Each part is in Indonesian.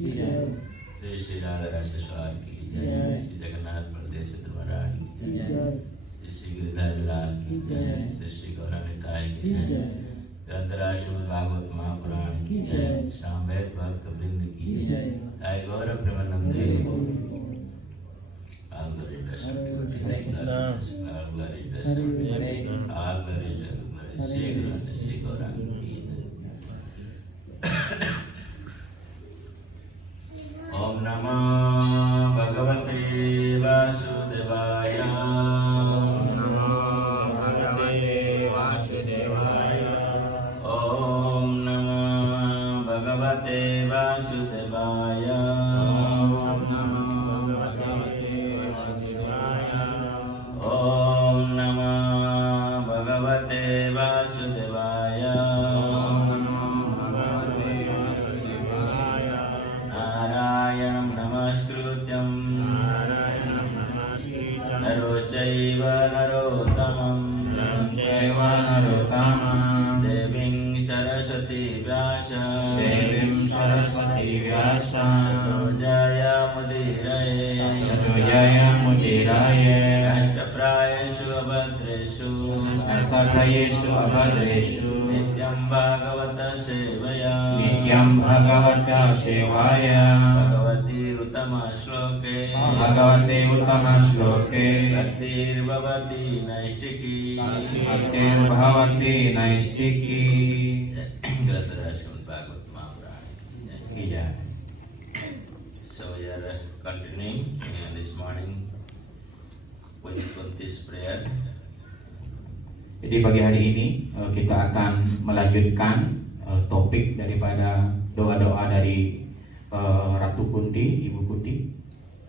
की जय, श्री श्री राधा रस स्वाद की जय, श्री जगन्नाथ बलदेव सुभद्रा की जय, श्री श्री गिरिधर लाल की जय, श्री श्री गौरांगिताय की जय, ग्रंथराज श्रीमद् भागवत महापुराण की जय, सामवेद भक्त वृंद की जय, जय गौर प्रेमानंदे। All glory to Hare Krishna, all glory to Hare Krishna, all glory to Hare Krishna, Shri Gauranga ki jai. Om Namah Bhagavate Vasudevaya. Om Namah Bhagavate Vasudevaya. Om Namah Bhagavate Vasudevaya. Om Namah Bhagavate Vasudevaya. Om Namah Bhagavate Vasudevaya. Om Namah Bhagavate Vasudevaya. Narayanam Namaskrutyam Naro Chaiva Narottamam Devim Saraswati Vyasa Jaya Mudiraye Ashtaprayesu Abhadreshu Nityam Bhagavata Sevaya Bhagavati Uttama Shloke Bhaktir Bhavati Naistiki Granthara Srimad Bhagavad Mahaprabhu. So we are continuing this morning with this prayer. Jadi pagi hari ini kita akan melanjutkan topik daripada doa-doa dari Ratu Kunti, Ibu Kunti.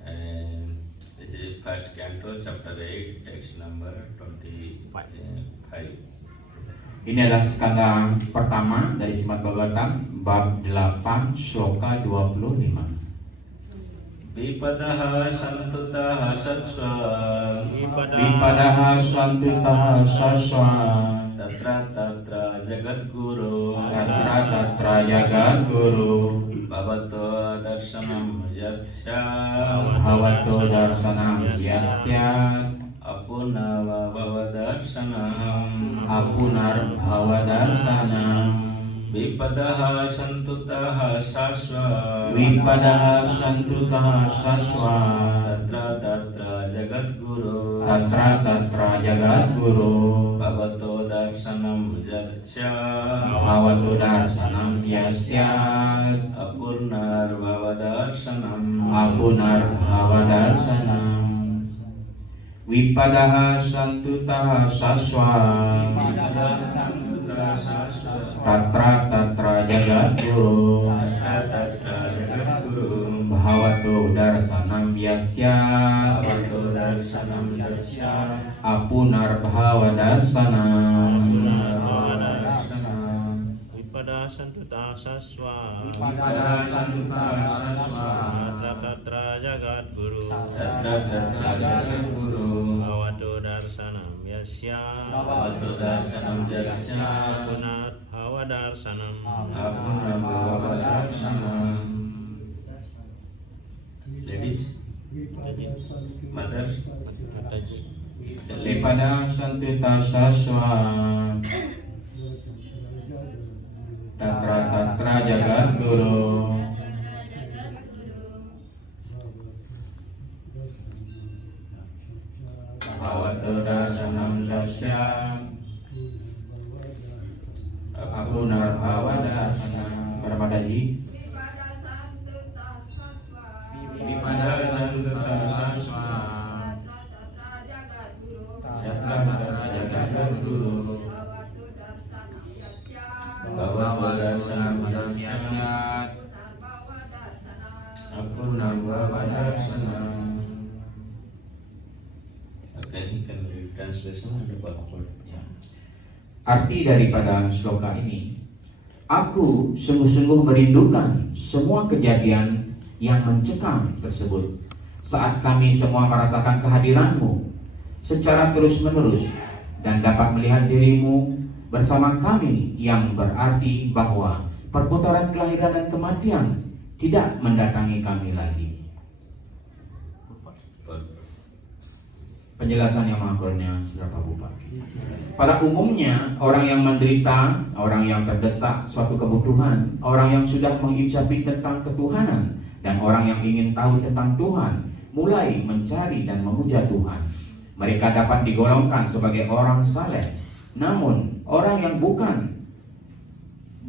And this is first canto, chapter 8, text number 25. Ini adalah skanda pertama dari Srimad Bhagavatam, bab 8, sloka 25. Vipadaha santutaha satsva Tatra jagadguru Bhavato darshanam yatsya Apunava bhavadarshanam Vipadaha santutaha sasva Tatra jagadguru Bhavato darshanam yasya Apunar bhavadarshanam Vipadaha santutaha saswa Tatra jagadguru Bhavato darshanam yasya Apunar bhavadarshanam Vipada santutaha saswa Tatra jagadguru Bhavato darshanam yasya Apunar bhavadarshanam Ladies, mothers, Vipada santutaha saswa Tatra jagadguru Bhavato darshanam yasya Apunar bhavadarshanam. Parmadaji. Vipada santutaha saswa Tatra jagadguru Bhavato darshanam yasya Apunar bhavadarshanam. Okay, you can read translation and the purport. Arti daripada sloka ini, aku sungguh-sungguh merindukan semua kejadian yang mencekam tersebut saat kami semua merasakan kehadiranmu secara terus-menerus dan dapat melihat dirimu bersama kami, yang berarti bahwa perputaran kelahiran dan kematian tidak mendatangi kami lagi. Penjelasan yang Maha Kurnia, Saudara Pak Bupati. Pada umumnya, orang yang menderita, orang yang terdesak suatu kebutuhan, orang yang sudah menginsyafi tentang ketuhanan, dan orang yang ingin tahu tentang Tuhan, mulai mencari dan memuja Tuhan. Mereka dapat digolongkan sebagai orang saleh. Namun, orang yang bukan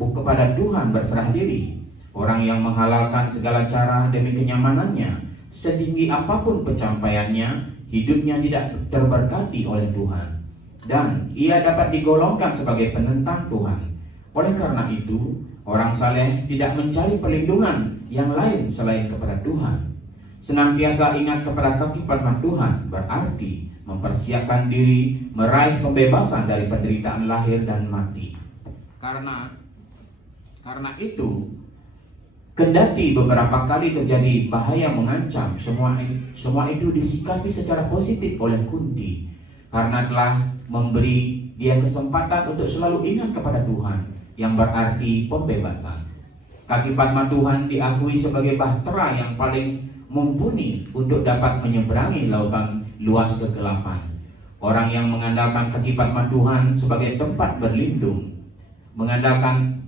kepada Tuhan berserah diri, orang yang menghalalkan segala cara demi kenyamanannya, setinggi apapun pencapaiannya, hidupnya tidak terberkati oleh Tuhan, dan ia dapat digolongkan sebagai penentang Tuhan. Oleh karena itu, orang saleh tidak mencari perlindungan yang lain selain kepada Tuhan. Senantiasa ingat kepada kaki padma Tuhan berarti mempersiapkan diri meraih pembebasan dari penderitaan lahir dan mati. Karena itu, kendati beberapa kali terjadi bahaya mengancam, semua itu disikapi secara positif oleh Kunti, karena telah memberi dia kesempatan untuk selalu ingat kepada Tuhan, yang berarti pembebasan. Kaki padma Tuhan diakui sebagai bahtera yang paling mumpuni untuk dapat menyeberangi lautan luas kegelapan. Orang yang mengandalkan kaki padma Tuhan sebagai tempat berlindung, mengandalkan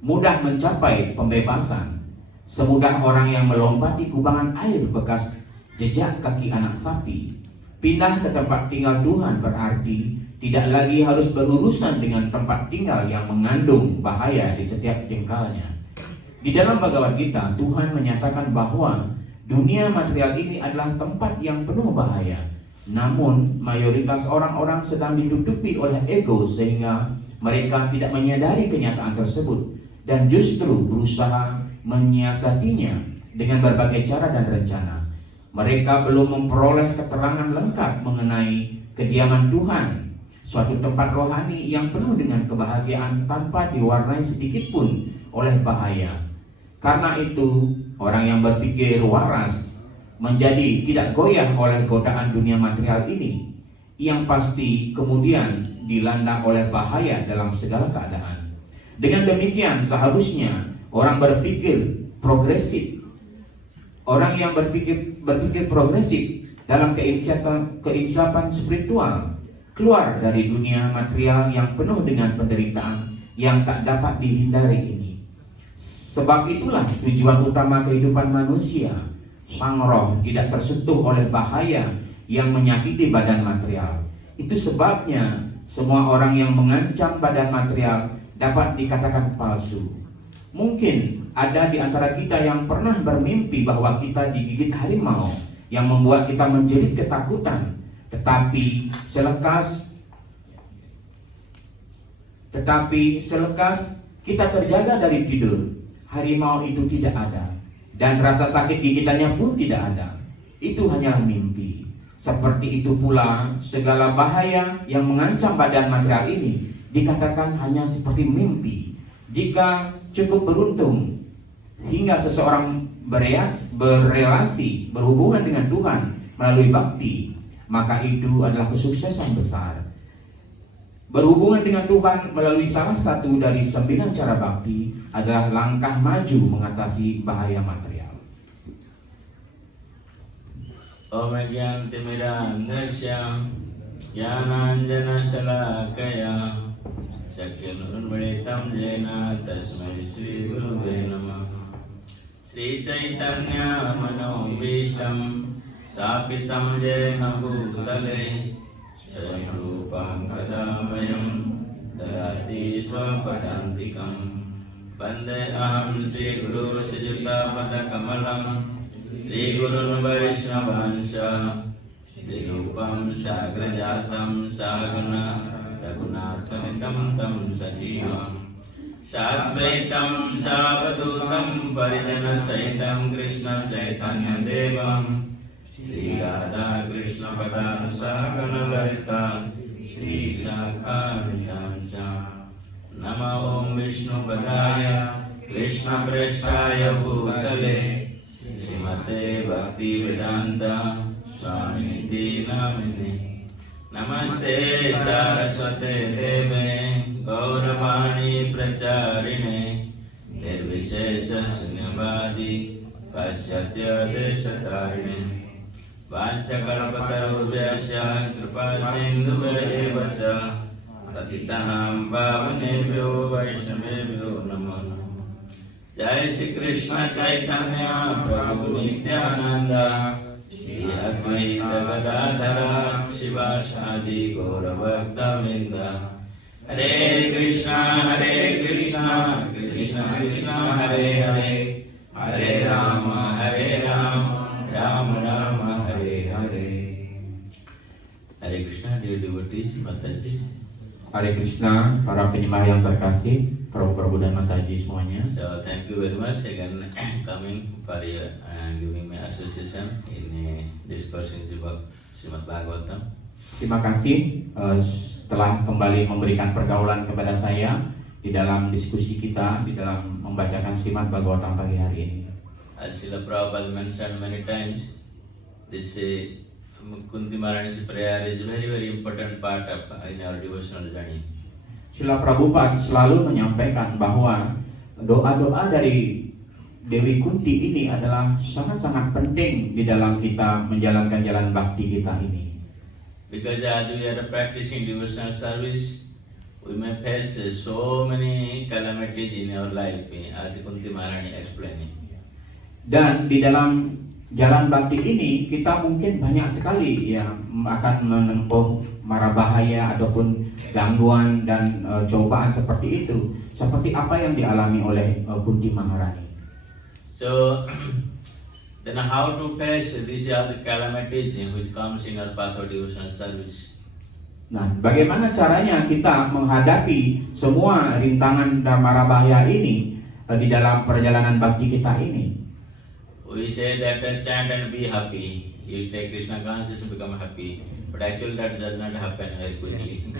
mudah mencapai pembebasan, semudah orang yang melompati kubangan air bekas jejak kaki anak sapi. Pindah ke tempat tinggal Tuhan berarti tidak lagi harus berurusan dengan tempat tinggal yang mengandung bahaya di setiap jengkalnya. Di dalam Bhagavad Gita, Tuhan menyatakan bahwa dunia material ini adalah tempat yang penuh bahaya. Namun, mayoritas orang-orang sedang ditutupi oleh ego sehingga mereka tidak menyadari kenyataan tersebut dan justru berusaha menyiasatinya dengan berbagai cara dan rencana. Mereka belum memperoleh keterangan lengkap mengenai kediaman Tuhan, suatu tempat rohani yang penuh dengan kebahagiaan tanpa diwarnai sedikit pun oleh bahaya. Karena itu, orang yang berpikir waras menjadi tidak goyah oleh godaan dunia material ini, yang pasti kemudian dilanda oleh bahaya dalam segala keadaan. Dengan demikian, seharusnya orang berpikir progresif. Orang yang berpikir progresif dalam keinsapan spiritual, keluar dari dunia material yang penuh dengan penderitaan yang tak dapat dihindari ini. Sebab itulah tujuan utama kehidupan manusia. Sang roh tidak tersentuh oleh bahaya yang menyakiti badan material. Itu sebabnya semua orang yang mengancam badan material dapat dikatakan palsu. Mungkin ada di antara kita yang pernah bermimpi bahwa kita digigit harimau yang membuat kita menjerit ketakutan. Tetapi selekas kita terjaga dari tidur, harimau itu tidak ada, dan rasa sakit gigitannya pun tidak ada. Itu hanyalah mimpi. Seperti itu pula segala bahaya yang mengancam badan material ini dikatakan hanya seperti mimpi. Jika cukup beruntung hingga seseorang berrelasi, berhubungan dengan Tuhan melalui bakti, maka itu adalah kesuksesan besar. Berhubungan dengan Tuhan melalui salah satu dari 9 cara bakti adalah langkah maju mengatasi bahaya material. Om Gyantimidandasya Yananjana Shalakaya Chakyunurmalitam Jena Tasmai Sri Guruve Namah. Sri Chaitanya Manobishtam Stapitam Jena Bhutale Swayanrupam Kadavayam Dadati Swapadantikam. Bande Aham Sri Guru Sajuta Pada Kamalam Sri Guru Vaishnavansha Sri Rupam Sagrajatam Sagana Raghunathanikam Tam Sajivam Sadvaitam Savadutam Parijana Sahitam Krishna Chaitanya Devam Sri Radha Krishna Pada Sagana Lalita Sri Sakaritansa. Nama Om Vishnu Padaya Krishna Prestaya Bhutale Srimate Bhakti Vedanta Swami Niti Namine. Namaste Saraswate Deve Gauravani Pracharine Nirvishesha Sunyava Vadi Pasyatya Desatariне Vanchakalpatarubhyasya Kripa Sindhubhaya Vacha Patitanam Pavanebhyo Vaishnavebhyo Namo Jai Shri Krishna Chaitanya Prabhu Nityananda Shri Advaita Gadadhara Shivasadi Gaura Bhakta Vrinda Hare Krishna Krishna Krishna Hare Hare Hare Rama Rama Rama Hare Hare. Hare Krishna, dear devotees, Mataji. Hare Krishna, para penyembah yang terkasih, Prabhu dan Mataji semuanya. So thank you very much again coming for giving me association in discussing Srimad Bhagavatam. Terima kasih telah kembali memberikan pergaulan kepada saya di dalam diskusi kita, di dalam membacakan Srimad Bhagavatam pagi hari ini. As Srila Prabhupada mentioned many times, this Kunti Maharani's prayer is very important part of in our devotional journey. Srila Prabhupada selalu menyampaikan bahwa doa-doa dari Dewi Kunti ini adalah sangat-sangat penting di dalam kita menjalankan jalan bakti kita ini. Because as we are practicing devotional service, we may face so many calamities in our life, as Kunti Maharani explained. Dan di dalam jalan bakti ini kita mungkin banyak sekali yang akan menempuh mara bahaya ataupun gangguan dan cobaan seperti itu, seperti apa yang dialami oleh Kunti Maharani. So then how to face these other calamities which comes in our path of devotional service? Nah, bagaimana caranya kita menghadapi semua rintangan dan mara bahaya ini di dalam perjalanan bakti kita ini? We say that chant and be happy. You take Krishna consciousness and become happy. But actually that does not happen very quickly.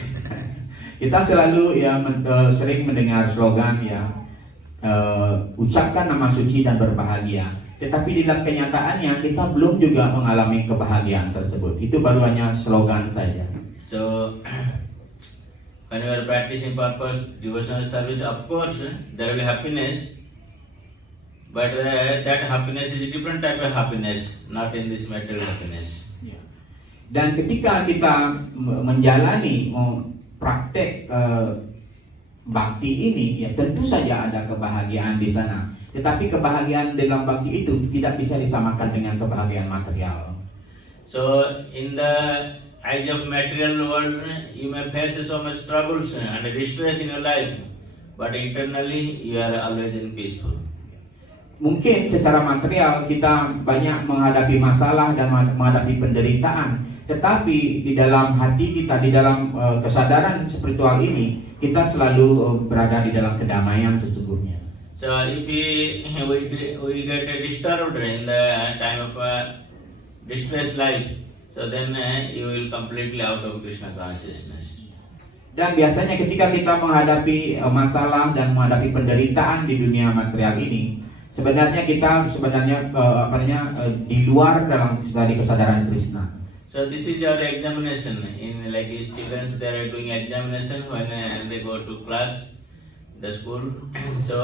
Kita selalu sering mendengar slogan ucapkan nama suci dan berbahagia. Tetapi di dalam kenyataannya kita belum juga mengalami kebahagiaan tersebut. Itu baru hanya slogan saja. So when you are practicing purpose devotional service, of course there will be happiness. But that happiness is a different type of happiness, not in this material happiness. Dan ketika kita menjalani praktek bakti ini, ya tentu saja ada kebahagiaan di sana. Tetapi kebahagiaan dalam bakti itu tidak bisa disamakan dengan kebahagiaan material. So in the eyes of material world, you may face so much troubles and distress in your life, but internally you are always in peaceful. Mungkin secara material kita banyak menghadapi masalah dan menghadapi penderitaan, tetapi di dalam hati kita, di dalam kesadaran spiritual ini, kita selalu berada di dalam kedamaian sesungguhnya. So if we get disturbed in the time of distressed life, so then you will completely out of Krishna consciousness. Dan biasanya ketika kita menghadapi masalah dan menghadapi penderitaan di dunia material ini, sebenarnya kita di luar dari kesadaran Krishna. So this is our examination. In like children, they are doing examination when they go to class, the school. So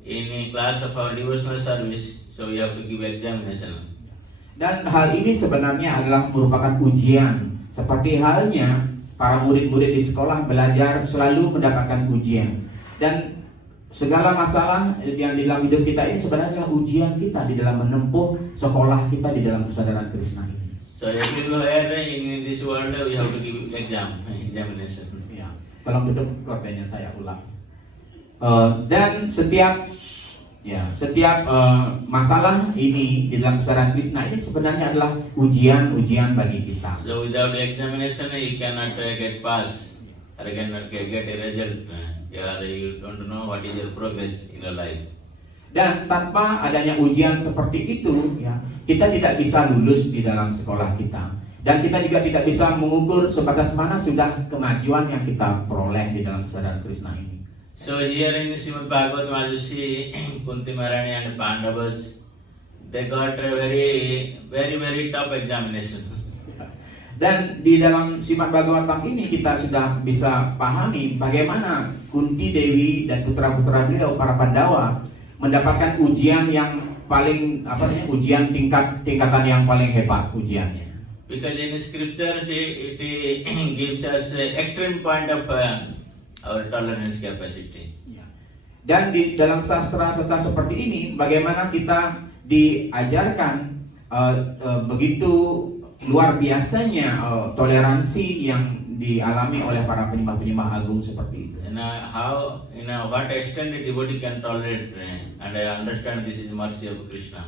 in class of our devotional service, so we have to give examination. Dan hal ini sebenarnya adalah merupakan ujian. Seperti halnya para murid-murid di sekolah belajar selalu mendapatkan ujian. Dan segala masalah yang di dalam hidup kita ini sebenarnya ujian kita di dalam menempuh sekolah kita di dalam kesadaran Krishna ini. So everywhere in this world we have to give examination. Ya, tolong duduk korbannya saya ulang. Dan setiap masalah ini di dalam kesadaran Krishna ini sebenarnya adalah ujian bagi kita. So without examination you cannot get pass or cannot get a result. You don't know what is your progress in your life. Dan tanpa adanya ujian seperti itu, ya, kita tidak bisa lulus di dalam sekolah kita. Dan kita juga tidak bisa mengukur sebatas mana sudah kemajuan yang kita peroleh di dalam kesadaran Krishna ini. So here in Srimad Bhagavatam, as you see, Kunti Maharani and Pandavas, they got a very tough examination. Dan di dalam Srimad Bhagavatam ini kita sudah bisa pahami bagaimana Kunti Dewi dan putra-putra beliau para Pandawa mendapatkan ujian yang paling ujian tingkatan yang paling hebat ujiannya. Because in scriptures it gives us extreme point of our tolerance capacity. Dan di dalam sastra-sastra seperti ini, bagaimana kita diajarkan begitu luar biasanya toleransi yang dialami oleh para penyembah-penyembah agung seperti itu. How, what extent the devotee can tolerate, and I understand this is mercy of Krishna.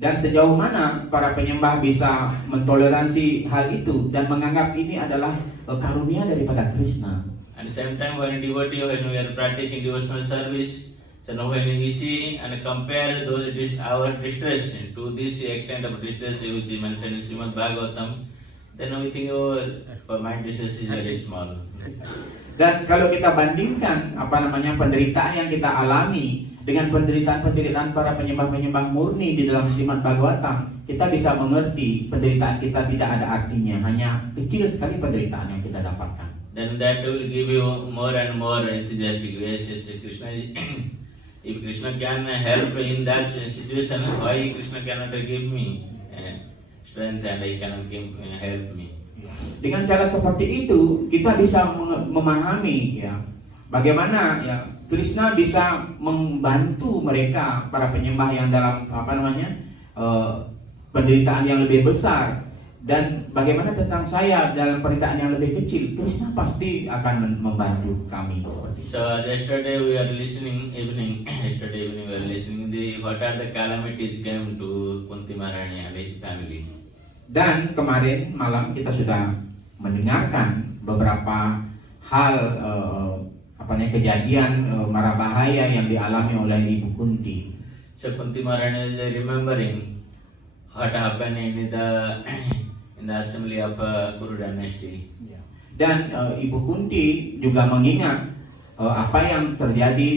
Dan sejauh mana para penyembah bisa mentoleransi hal itu dan menganggap ini adalah karunia daripada Krishna. At the same time, when a devotee, when we are practicing devotional service, so now when we see and compare our distress to this extent of distress which is mentioned in Srimad Bhagavatam, then we think, oh, for my distress is very small. Dan kalau kita bandingkan penderitaan yang kita alami dengan penderitaan para penyembah-penyembah murni di dalam Srimad Bhagavatam, kita bisa mengerti penderitaan kita tidak ada artinya, hanya kecil sekali penderitaan yang kita dapatkan. Then that will give you more and more enthusiastic. Yes, Krishna is if Krishna can help in that situation, why Krishna cannot give me strength and he cannot help me? Dengan cara seperti itu kita bisa memahami bagaimana Krishna bisa membantu mereka para penyembah yang dalam penderitaan yang lebih besar, dan bagaimana tentang saya dalam penderitaan yang lebih kecil, Krishna pasti akan membantu kami. So yesterday we are listening what are the calamities came to Kunti Maharani and his family. Dan kemarin malam kita sudah mendengarkan beberapa hal kejadian mara bahaya yang dialami oleh Ibu Kunti. So Kunti Maharani is remembering what happened in the assembly of Kuru dynasty. Dan Ibu Kunti juga mengingat apa yang terjadi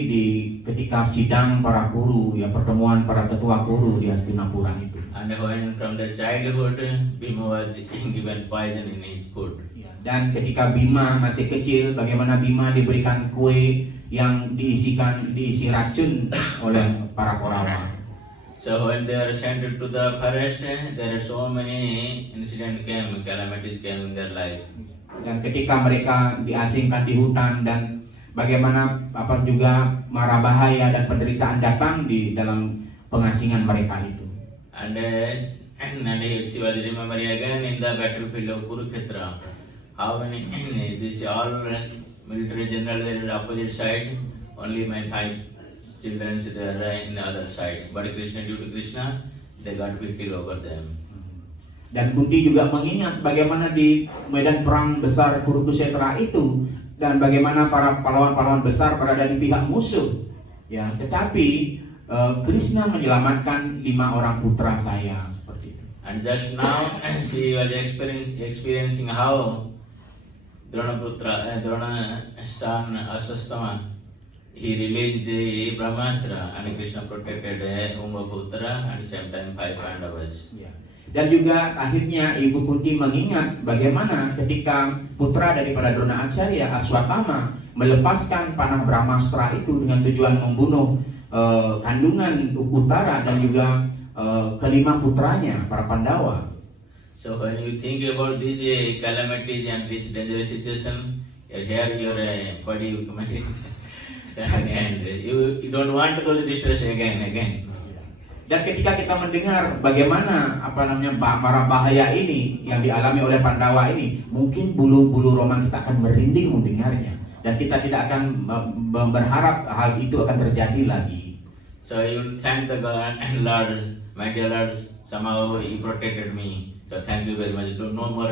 ketika sidang para Kuru, pertemuan para tetua Kuru di Hastinapura itu. And when from the childhood Bhima was given poison in his food. Dan ketika Bima masih kecil, bagaimana Bima diberikan kue yang diisi racun oleh para Korawa. So when they are sent to the forest, there are so many calamities came in their life. Dan ketika mereka diasingkan di hutan, dan bagaimana juga mara bahaya dan penderitaan datang di dalam pengasingan mereka itu. And she was remembering again in the battlefield of Kurukshetra, how many this all military generals were on the opposite side, only my 5 children were in the other side. But Krishna, due to Krishna, they got victory over them. Dan Kunti juga mengingat bagaimana di medan perang besar Kurukshetra itu, dan bagaimana para pahlawan-pahlawan besar berada di pihak musuh. Tetapi Krishna menyelamatkan 5 orang putra saya seperti itu. And just now she was experiencing how Drona son Aswastama, he released the Brahmastra and Krishna protected Umaputra and same time 5 Pandavas. Dan juga akhirnya Ibu Kunti mengingat bagaimana ketika putra daripada Drona Acharya, Aswatthama, melepaskan panah Brahmastra itu dengan tujuan membunuh kandungan utara dan juga kelima putranya, para Pandawa. So when you think about these calamities and this dangerous situation, here your body will come and you don't want those distress again. Dan ketika kita mendengar bagaimana mara bahaya ini yang dialami oleh Pandawa ini, mungkin bulu-bulu roma kita akan merinding mendengarnya, dan kita tidak akan berharap hal itu akan terjadi lagi. So you thank the God and Lord, my dear Lord, somehow you protected me. So thank you very much. No more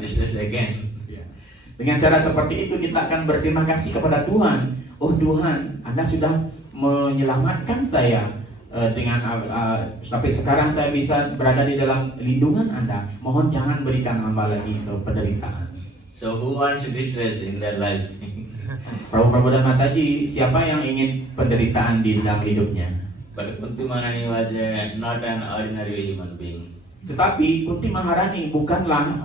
distress again. Dengan cara seperti itu kita akan berterima kasih kepada Tuhan. Oh Tuhan, Anda sudah menyelamatkan saya dengan sampai sekarang saya bisa berada di dalam lindungan Anda. Mohon jangan berikan hamba lagi penderitaan. So who wants distress in their life? Prabhu dan Mataji, siapa yang ingin penderitaan di dalam hidupnya? But Kunti Maharani was not an ordinary human being. Tetapi Kunti Maharani bukanlah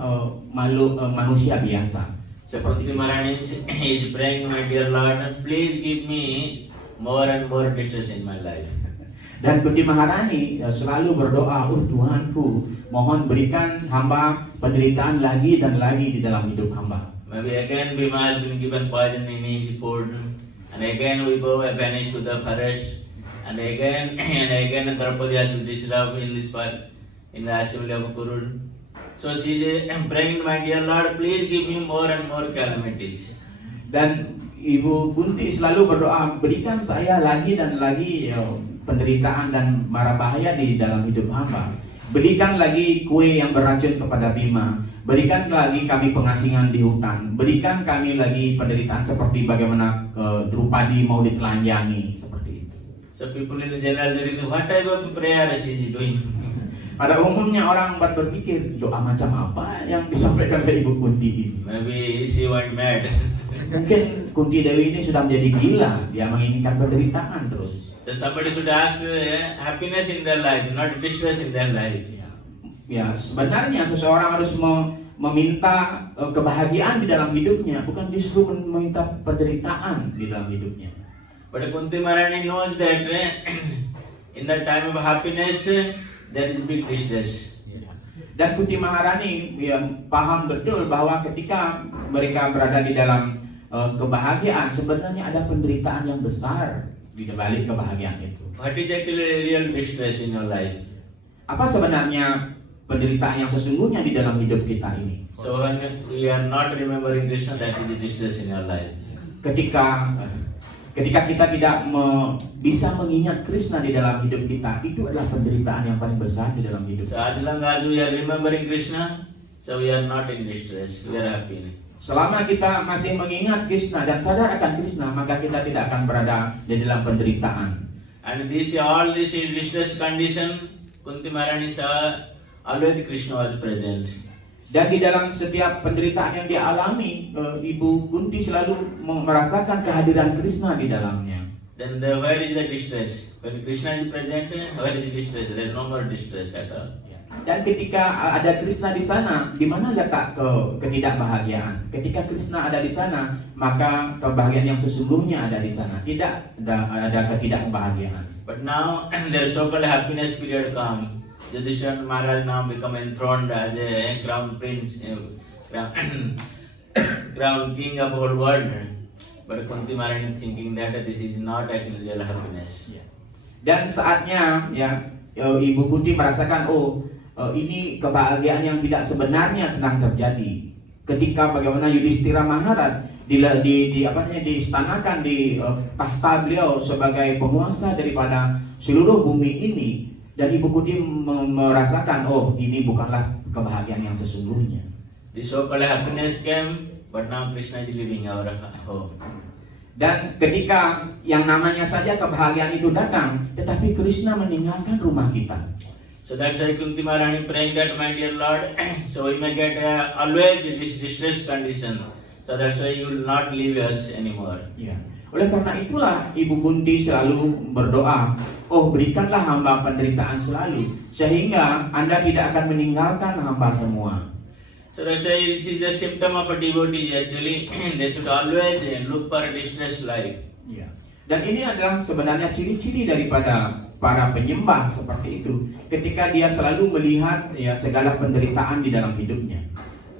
manusia biasa. So Kunti Maharani is praying, my dear Lord, please give me more and more distress in my life. Dan Kunti Maharani selalu berdoa, Tuhanku, mohon berikan hamba penderitaan lagi dan lagi di dalam hidup hamba. Maybe again Bhima has been given poison in his food, and again we go vanish to the forest, and again Draupadi has been disturbed in this part, in the assembly of Kurud. So she is praying, my dear Lord, please give me more and more calamities. Dan Ibu Kunti selalu berdoa, berikan saya lagi dan lagi penderitaan dan mara bahaya di dalam hidup hamba. Berikan lagi kue yang beracun kepada Bima. Berikan lagi kami pengasingan di hutan. Berikan kami lagi penderitaan seperti bagaimana Drupadi mau ditelanjangi seperti itu. So people in general they think, what type of prayer she is doing? Pada umumnya orang berpikir doa macam apa yang disampaikan ke Ibu Kunti ini. Maybe she went mad. Mungkin Kunti Dewi ini sudah menjadi gila. Dia menginginkan penderitaan terus. So somebody should ask happiness in their life, not distress in their life. Ya, sebenarnya seseorang harus meminta kebahagiaan di dalam hidupnya, bukan justru meminta penderitaan di dalam hidupnya. But Kunti Maharani knows that in the time of happiness there is big distress. Dan Kunti Maharani paham betul bahwa ketika mereka berada di dalam kebahagiaan, sebenarnya ada penderitaan yang besar di balik kebahagiaan itu. What is actually real distress in your life? Apa sebenarnya penderitaan yang sesungguhnya di dalam hidup kita ini? So when we are not remembering Krishna, that is the distress in your life. Ketika kita tidak bisa mengingat Krishna di dalam hidup kita, itu adalah penderitaan yang paling besar di dalam hidup. So as long as we are remembering Krishna, so we are not in distress, we are happy. Selama kita masih mengingat Krishna dan sadar akan Krishna, maka kita tidak akan berada di dalam penderitaan. And all this distress condition, Kunti Maharani saw always Krishna was present. Dan di dalam setiap penderitaan yang dia alami, Ibu Kunti selalu merasakan kehadiran Krishna di dalamnya. Then where is the distress? When Krishna is present, where is the distress? There is no more distress at all. Dan ketika ada Krishna di sana, di mana letak ketidakbahagiaan? Ketika Krishna ada di sana, maka kebahagiaan yang sesungguhnya ada di sana. Tidak ada ketidakbahagiaan. But now their so-called happiness period come. Yudhishthira Maharaj now become enthroned as a crown prince, crown king of whole world. But Kunti Maharani thinking that this is not actually real happiness. Dan saatnya Ibu Kunti merasakan ini kebahagiaan yang tidak sebenarnya sedang terjadi. Ketika bagaimana Yudhishthira Maharaj diistanakan di tahta beliau sebagai penguasa daripada seluruh bumi ini, dan Ibu Kunti merasakan ini bukanlah kebahagiaan yang sesungguhnya. The so-called happiness came, but now Krishna is leaving our home. Dan ketika yang namanya saja kebahagiaan itu datang, tetapi Krishna meninggalkan rumah kita. So that's why Kunti Maharani praying that, my dear Lord, so we may get always this distress condition. So that's why you will not leave us anymore. Ya. Oleh karena itulah Ibu Kunti selalu berdoa, berikanlah hamba penderitaan selalu, sehingga Anda tidak akan meninggalkan hamba semua. So that's why this is the symptom of a devotee. Actually, they should always look for a distressed life. Ya. Dan ini adalah sebenarnya ciri-ciri daripada para penyembah seperti itu. Ketika dia selalu melihat segala penderitaan di dalam hidupnya.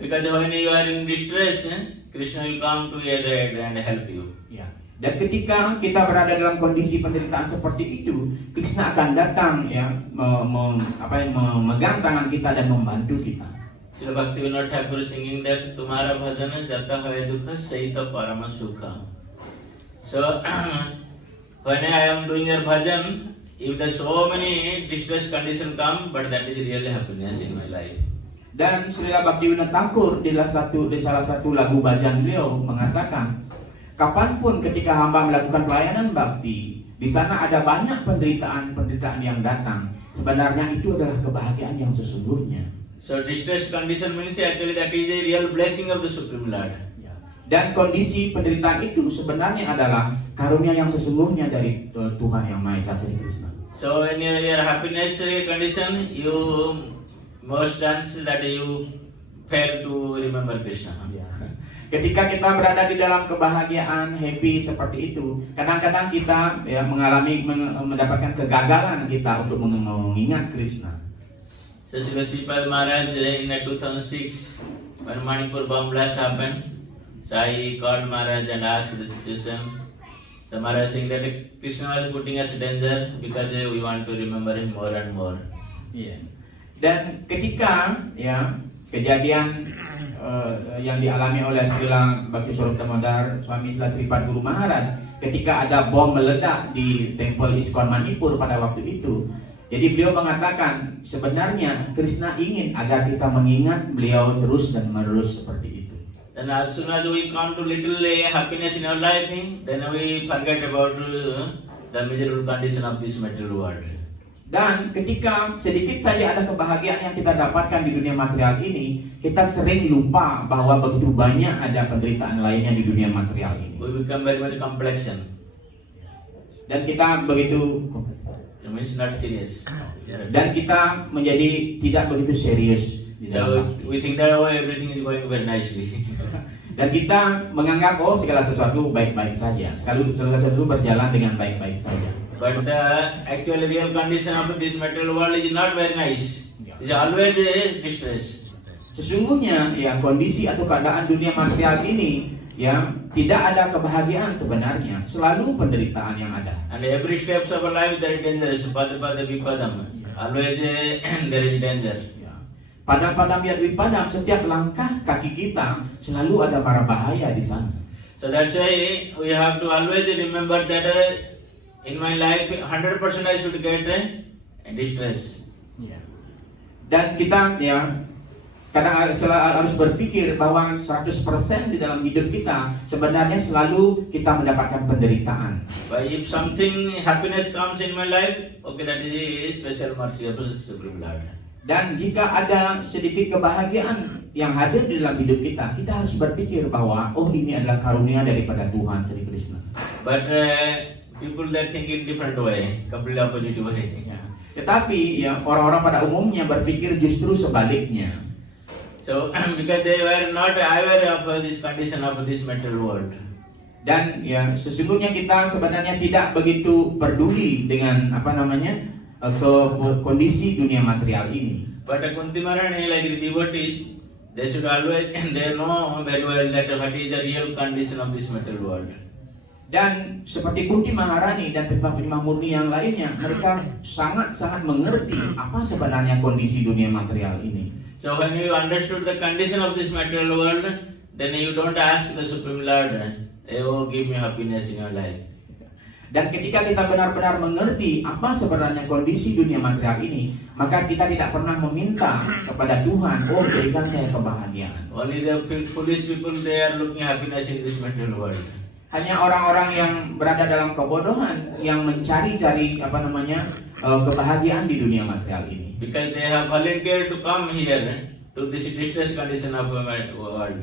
Because when you are in distress, Krishna will come to your aid and help you. Ya. Dan ketika kita berada dalam kondisi penderitaan seperti itu, Krishna akan datang memegang tangan kita dan membantu kita. Srila Bhaktivinoda Thakur singing that Tumhara bhajana jata hoy dukha saita parama sukha. So when I am doing your bhajan, if there so many distress condition come, but that is really happiness in my life. Dan Srila Bhaktivinoda Thakur di salah satu lagu bhajan beliau mengatakan, kapanpun ketika hamba melakukan pelayanan bakti, di sana ada banyak penderitaan yang datang. Sebenarnya itu adalah kebahagiaan yang sesungguhnya. So distress condition means actually that is a real blessing of the Supreme Lord. Dan kondisi penderitaan itu sebenarnya adalah karunia yang sesungguhnya dari Tuhan Yang Maha Esa Sri Krishna. So in your happiness condition, you most chance that you fail to remember Krishna. Ya. Ketika kita berada di dalam kebahagiaan, happy seperti itu, kadang-kadang kita ya mendapatkan kegagalan kita untuk mengingat Krishna. So Srila Sripad Maharaj in 2006, when Manipur bomb blast happened, so I called Maharaj and asked the situation. So Maharaj saying that Krishna is putting us in danger because we want to remember him more and more. Yes. Dan ketika ya kejadian yang dialami oleh Srila Bhakti Swarup Damodar Swami Srila Sripad Guru Maharaj, ketika ada bom meledak di Temple ISKCON Manipur pada waktu itu, jadi beliau mengatakan sebenarnya Krishna ingin agar kita mengingat beliau terus dan menerus seperti itu. Then as soon as we come to little happiness in our life, then we forget about the miserable condition of this material world. Dan ketika sedikit saja ada kebahagiaan yang kita dapatkan di dunia material ini, kita sering lupa bahwa begitu banyak ada penderitaan lainnya di dunia material ini. We become very much complexion. Dan kita begitu It means not serious. dan kita menjadi tidak begitu serius di So dalam. we think that everything is going very nicely. Dan kita menganggap segala sesuatu baik-baik saja, segala sesuatu berjalan dengan baik-baik saja. But the actual real condition of this material world is not very nice. It's always a distress. Sesungguhnya ya kondisi atau keadaan dunia material ini ya tidak ada kebahagiaan sebenarnya, selalu penderitaan yang ada. And every steps of our life there is dangerous. Pada vipadam. Always there is danger. Padam-padam yad vipadam, setiap langkah kaki kita selalu ada mara bahaya di sana. So that's why we have to always remember that in my life 100% I should get distress. Dan kita ya kadang harus berpikir bahwa 100% di dalam hidup kita sebenarnya selalu kita mendapatkan penderitaan. But if something happiness comes in my life, okay, that is special mercy of the Supreme Lord. Dan jika ada sedikit kebahagiaan yang hadir di dalam hidup kita, kita harus berpikir bahwa ini adalah karunia daripada Tuhan Sri Krishna. But people that think in different way, completely opposite way. Ya. Tetapi ya orang-orang pada umumnya berpikir justru sebaliknya. So because they were not aware of this condition of this material world. Dan ya sesungguhnya kita sebenarnya tidak begitu peduli dengan ke kondisi dunia material ini. But Kunti Maharani, like the devotees, they should always they know very well that what is the real condition of this material world. Dan seperti Kunti Maharani dan Primah Murni yang lainnya, mereka sangat-sangat mengerti apa sebenarnya kondisi dunia material ini. So when you understood the condition of this material world, then you don't ask the Supreme Lord, oh give me happiness in your life. Dan ketika kita benar-benar mengerti apa sebenarnya kondisi dunia material ini, maka kita tidak pernah meminta kepada Tuhan, berikan saya kebahagiaan. Only the foolish people, they are looking happiness in this material world. Hanya orang-orang yang berada dalam kebodohan yang mencari-cari kebahagiaan di dunia material ini. Because they have volunteered to come here to this distress condition of the world.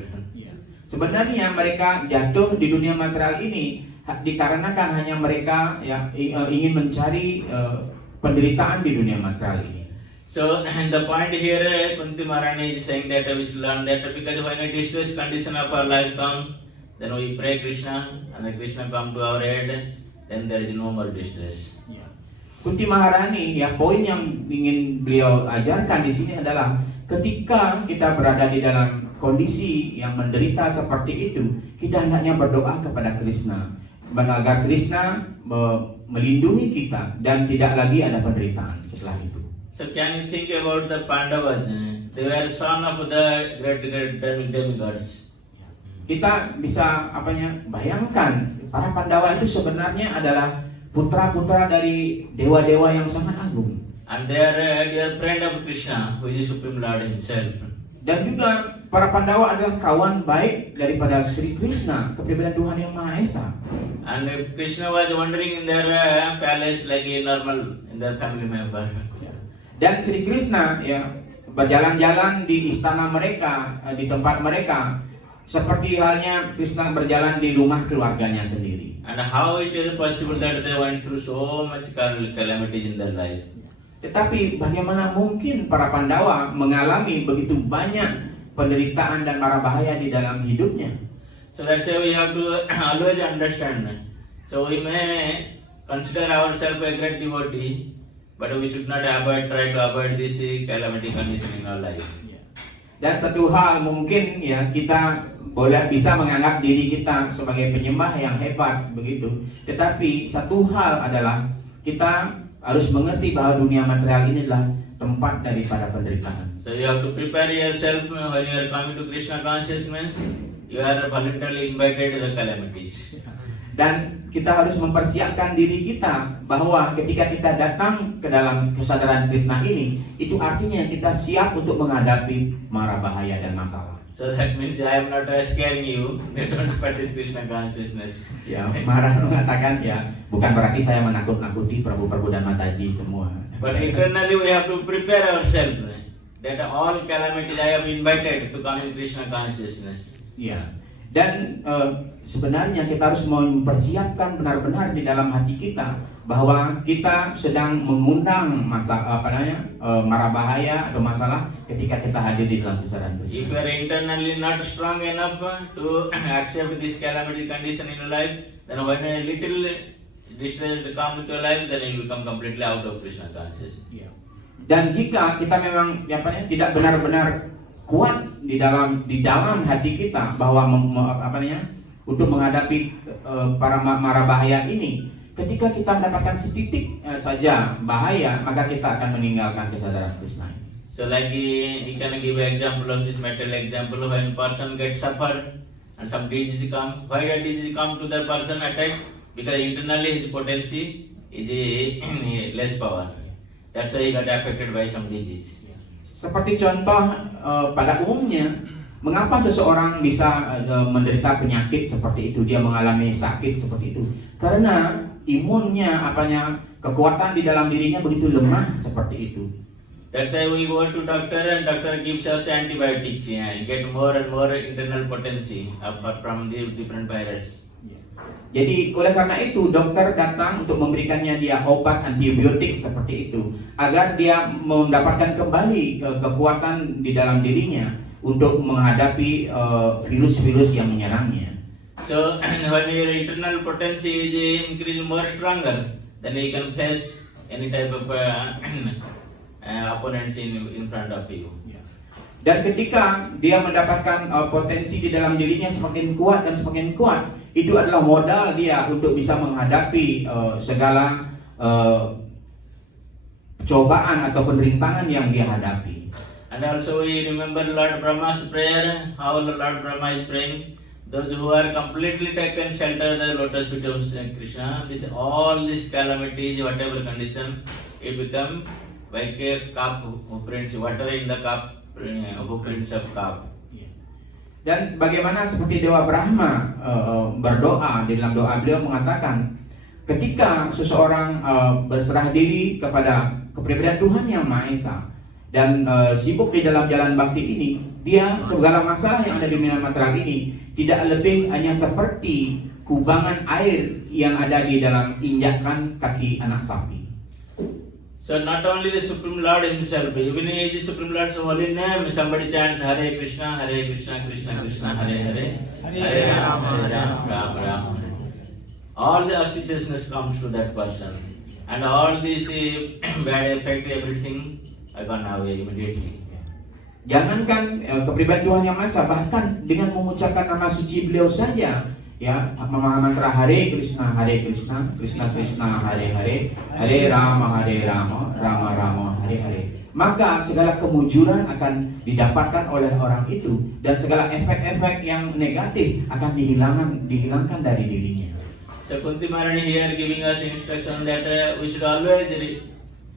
Sebenarnya mereka jatuh di dunia material ini dikarenakan hanya mereka ingin mencari penderitaan di dunia material ini. So the point here, Kunti Maharani is saying that we should learn that because when a distress condition of our life comes, then we pray Krishna, and the Krishna come to our aid, then there is no more distress. Kunti Maharani poin yang ingin beliau ajarkan di sini adalah ketika kita berada di dalam kondisi yang menderita seperti itu, kita hendaknya berdoa kepada Krishna agar Krishna melindungi kita dan tidak lagi ada penderitaan setelah itu. So can you think about the Pandavas? They were son of the great demigods. Kita bisa bayangkan para Pandawa itu sebenarnya adalah putra-putra dari dewa-dewa yang sangat agung. And they are dear friend of Krishna, who is the Supreme Lord himself. Dan juga para Pandawa adalah kawan baik daripada Sri Krishna, kepribadian Tuhan yang Maha Esa. And Krishna was wandering in their palace like a normal in their family member. Dan Sri Krishna berjalan-jalan di istana mereka, di tempat mereka, seperti halnya Krishna berjalan di rumah keluarganya sendiri. And how it is possible that they went through so much calamities in their life? Tetapi bagaimana mungkin para Pandawa mengalami begitu banyak penderitaan dan mara bahaya di dalam hidupnya? So that's why we have to always understand. So we may consider ourselves a great devotee, but we should not try to avoid this calamity condition in our life. Dan satu hal mungkin ya kita boleh bisa menganggap diri kita sebagai penyembah yang hebat begitu. Tetapi satu hal adalah kita harus mengerti bahwa dunia material ini adalah tempat daripada penderitaan. So you have to prepare yourself when you are coming to Krishna consciousness. You are voluntarily invited to the calamities. Dan kita harus mempersiapkan diri kita bahwa ketika kita datang ke dalam kesadaran Krishna ini, itu artinya kita siap untuk menghadapi mara bahaya dan masalah. So that means I am not scaring you. Don't practice Krishna consciousness. Ya, marah mengatakan ya, bukan berarti saya menakut-nakuti Prabu dan Mataji semua. But internally we have to prepare ourselves that all calamities I am invited to come in Krishna consciousness. Ya. Dan sebenarnya kita harus mempersiapkan benar-benar di dalam hati kita bahwa kita sedang mengundang mara bahaya atau masalah ketika kita hadir di dalam kesadaran Krishna. If you are internally not strong enough to accept this calamity condition in your life, then when a little distress come into your life, then you become completely out of Krishna consciousness. Ya. Dan jika kita memang tidak benar-benar kuat di dalam hati kita bahwa untuk menghadapi para mara bahaya ini, ketika kita mendapatkan setitik saja bahaya, maka kita akan meninggalkan kesadaran Krishna. So like he can give an example of this material example, when person gets suffered and some disease come. Why that disease come to the person attack? Because internally his potency is less power. That's why he got affected by some disease. Seperti contoh pada umumnya, mengapa seseorang bisa menderita penyakit seperti itu, dia mengalami sakit seperti itu? Karena imunnya, kekuatan di dalam dirinya begitu lemah seperti itu. That's why we go to doctor and doctor gives us antibiotics. Get more and more internal potency apart from the different virus. Jadi oleh karena itu dokter datang untuk memberikannya dia obat antibiotik seperti itu agar dia mendapatkan kembali kekuatan di dalam dirinya untuk menghadapi virus-virus yang menyerangnya. So when your internal potency is increased more stronger, then you can face any type of opponents in front of you. Dan ketika dia mendapatkan potensi di dalam dirinya semakin kuat dan semakin kuat, itu adalah modal dia untuk bisa menghadapi segala cobaan atau perintangan yang dia hadapi. And also we remember Lord Brahma's prayer, how Lord Brahma is praying. Those who are completely taken shelter the lotus feet of Krishna, all these calamities, whatever condition, it become like a cup who prints water in the cup, who prints of cup. Dan bagaimana seperti Dewa Brahma berdoa, di dalam doa beliau mengatakan ketika seseorang berserah diri kepada kepribadian Tuhan Yang Maha Esa dan sibuk di dalam jalan bakti ini, dia segala masalah yang ada di dunia material ini tidak lebih hanya seperti kubangan air yang ada di dalam injakan kaki anak sapi. So not only the Supreme Lord himself, even in the Supreme Lord's holy name, somebody chants Hare Krishna, Krishna Krishna, Hare Hare, Hare Rama, Rama Rama. All the auspiciousness comes to that person, and all this bad effect, everything, gone away immediately. Jangankan kepribadian Tuhan Yang Maha Esa, bahkan dengan mengucapkan nama suci beliau saja, ya, mantra Hare Krishna, Krishna Krishna, Hare Hare, Hare Rama, Rama Rama, Hare Hare, maka segala kemujuran akan didapatkan oleh orang itu dan segala efek-efek yang negatif akan dihilangkan dari dirinya. So Kunti Maharani here giving us instruction that we should always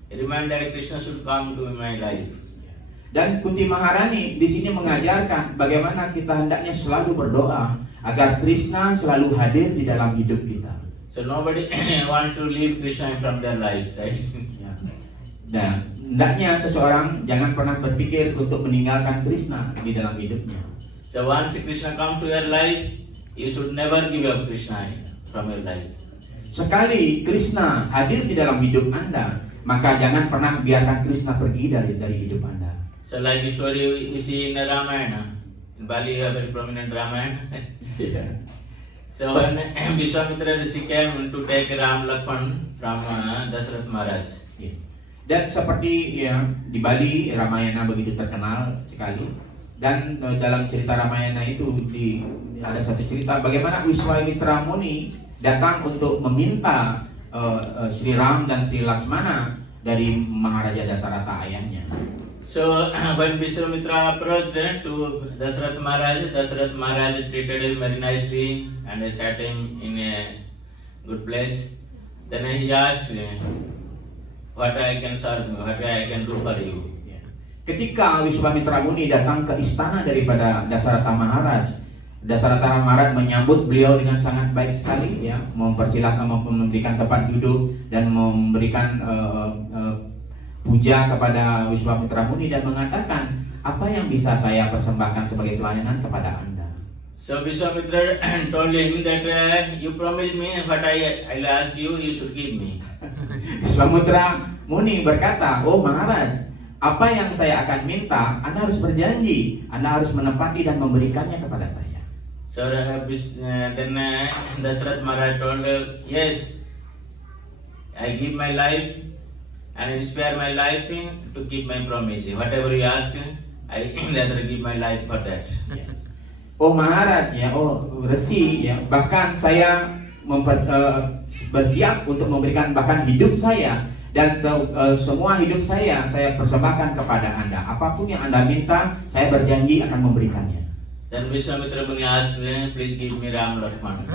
remind that Krishna should come to my life. Dan Kunti Maharani di sini mengajarkan bagaimana kita hendaknya selalu berdoa agar Krishna selalu hadir di dalam hidup kita. So nobody wants to leave Krishna from their life, right? Dan hendaknya seseorang jangan pernah berpikir untuk meninggalkan Krishna di dalam hidupnya. So once Krishna comes to your life, you should never give up Krishna from your life. Sekali Krishna hadir di dalam hidup Anda, maka jangan pernah biarkan Krishna pergi dari hidup Anda. So like the story we see in Ramayana, In Bali, you have very prominent Ramayana. Yeah. So when Vishwamitra Rishi came to take Ram Lakshman from Dasarath Maharaj. Ya. Dan seperti ya di Bali Ramayana begitu terkenal sekali. Dan dalam cerita Ramayana itu ada satu cerita bagaimana Wiswamitra Muni datang untuk meminta Sri Ram dan Sri Lakshmana dari Maharaja Dasaratha ayahnya. So when Vishwamitra approached to Dasarath Maharaj treated him very nicely and set him in a good place. Then he asked, what I can serve you, what I can do for you. Ketika Wiswamitra Muni datang ke istana daripada Dasaratha Maharaj, Dasaratha Maharaj menyambut beliau dengan sangat baik sekali, ya, mempersilahkan, memberikan tempat duduk dan memberikan puja kepada Wiswamitra Muni dan mengatakan, apa yang bisa saya persembahkan sebagai pelayanan kepada Anda? So Vishwamitra told him that you promised me what I'll ask you, you should give me. Wiswamitra Muni berkata, oh Maharaj, apa yang saya akan minta, Anda harus berjanji, Anda harus menepati dan memberikannya kepada saya. So then Dasarath Maharaj told, yes, I give my life and I spare my life to keep my promise. Whatever you ask, I rather give my life for that. Oh Maharaj, ya, oh Resi, ya, bahkan saya bersiap untuk memberikan bahkan hidup saya dan semua hidup saya persembahkan kepada Anda. Apapun yang Anda minta, saya berjanji akan memberikannya. Dan Vishwamitra Muni asked, please give me Ram Lakshman.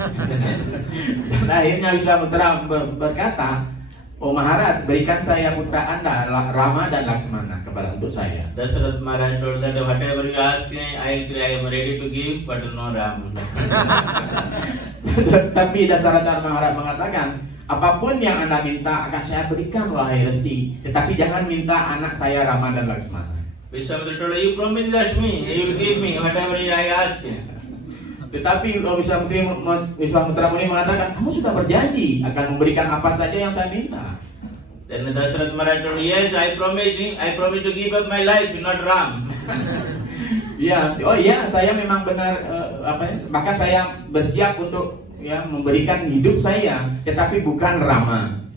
Dan akhirnya Wiswamitra berkata, oh Maharaj, berikan saya putra Anda, Rama dan Lakshmana untuk saya. Dasarath Maharaj told that whatever you ask, I am ready to give, but no Ram. Tapi Dasaratha Maharaj mengatakan, apapun yang Anda minta akan saya berikan wahai Resi, tetapi jangan minta anak saya Rama dan Lakshmana. Vishwamitra told, you promise that me, you will give me whatever I ask. Tetapi Wiswamitra Muni mengatakan, kamu sudah berjanji akan memberikan apa saja yang saya minta. Then Dasarath Maharaj told, yes, I promise to give up my life, not Ram. Ya, oh iya, saya memang benar bahkan saya bersiap untuk ya memberikan hidup saya, tetapi bukan Rama.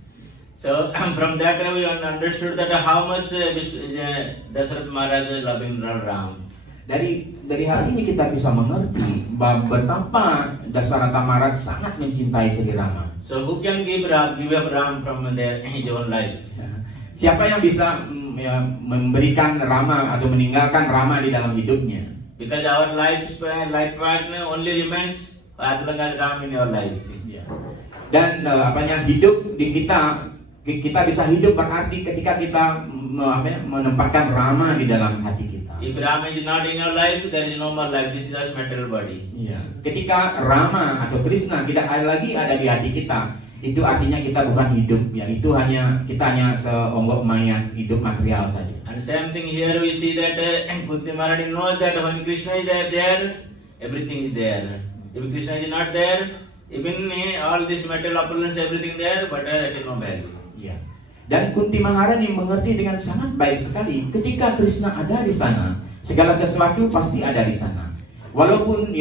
So from that we understood that how much Dasarath Maharaj is loving Ram. Dari hal ini kita bisa mengerti betapa Dasaratha Maharaj sangat mencintai Sri Rama. So who can give up Ram from his own life? Siapa yang bisa memberikan Rama atau meninggalkan Rama di dalam hidupnya? Because our life partner only remains as long as Ram in your life. Dan hidup di kita bisa hidup berarti ketika kita menempatkan Rama di dalam hati kita. If Ram is not in your life, there is no more life. This is just material body. Ketika Rama atau Krishna tidak ada di hati kita, itu artinya kita bukan hidup, ya. Kita hanya seonggok mayat, hidup material saja. And same thing here we see that Kunti Maharani knows that when Krishna is there, everything is there. If Krishna is not there, even all this material opulence, everything there, but it is no value. Dan Kunti Maharani mengerti dengan sangat baik sekali, ketika Krishna ada di sana, segala sesuatu pasti ada di sana. Walaupun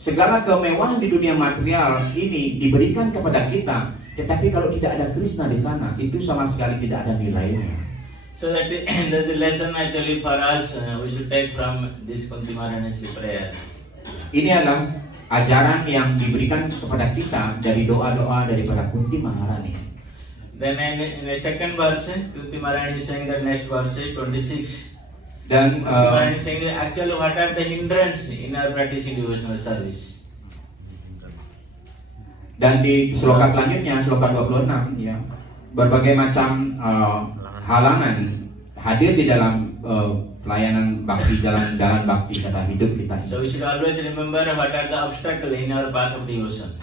segala kemewahan di dunia material ini diberikan kepada kita, tetapi kalau tidak ada Krishna di sana, itu sama sekali tidak ada nilainya. So that's the lesson actually for us. We should take from this Kunti Maharani's prayer. Ini adalah ajaran yang diberikan kepada kita dari doa-doa daripada Kunti Maharani. Then in the second verse, Kunti Maharani is saying the next verse 26. Dan Kunti Maharani is saying that actually what are the hindrance in our practicing devotional service. Dan di sloka selanjutnya, sloka 26, ya, berbagai macam halangan hadir di dalam pelayanan bakti, jalan bakti kata hidup kita. So we should always remember what are the obstacles in our path of devotion.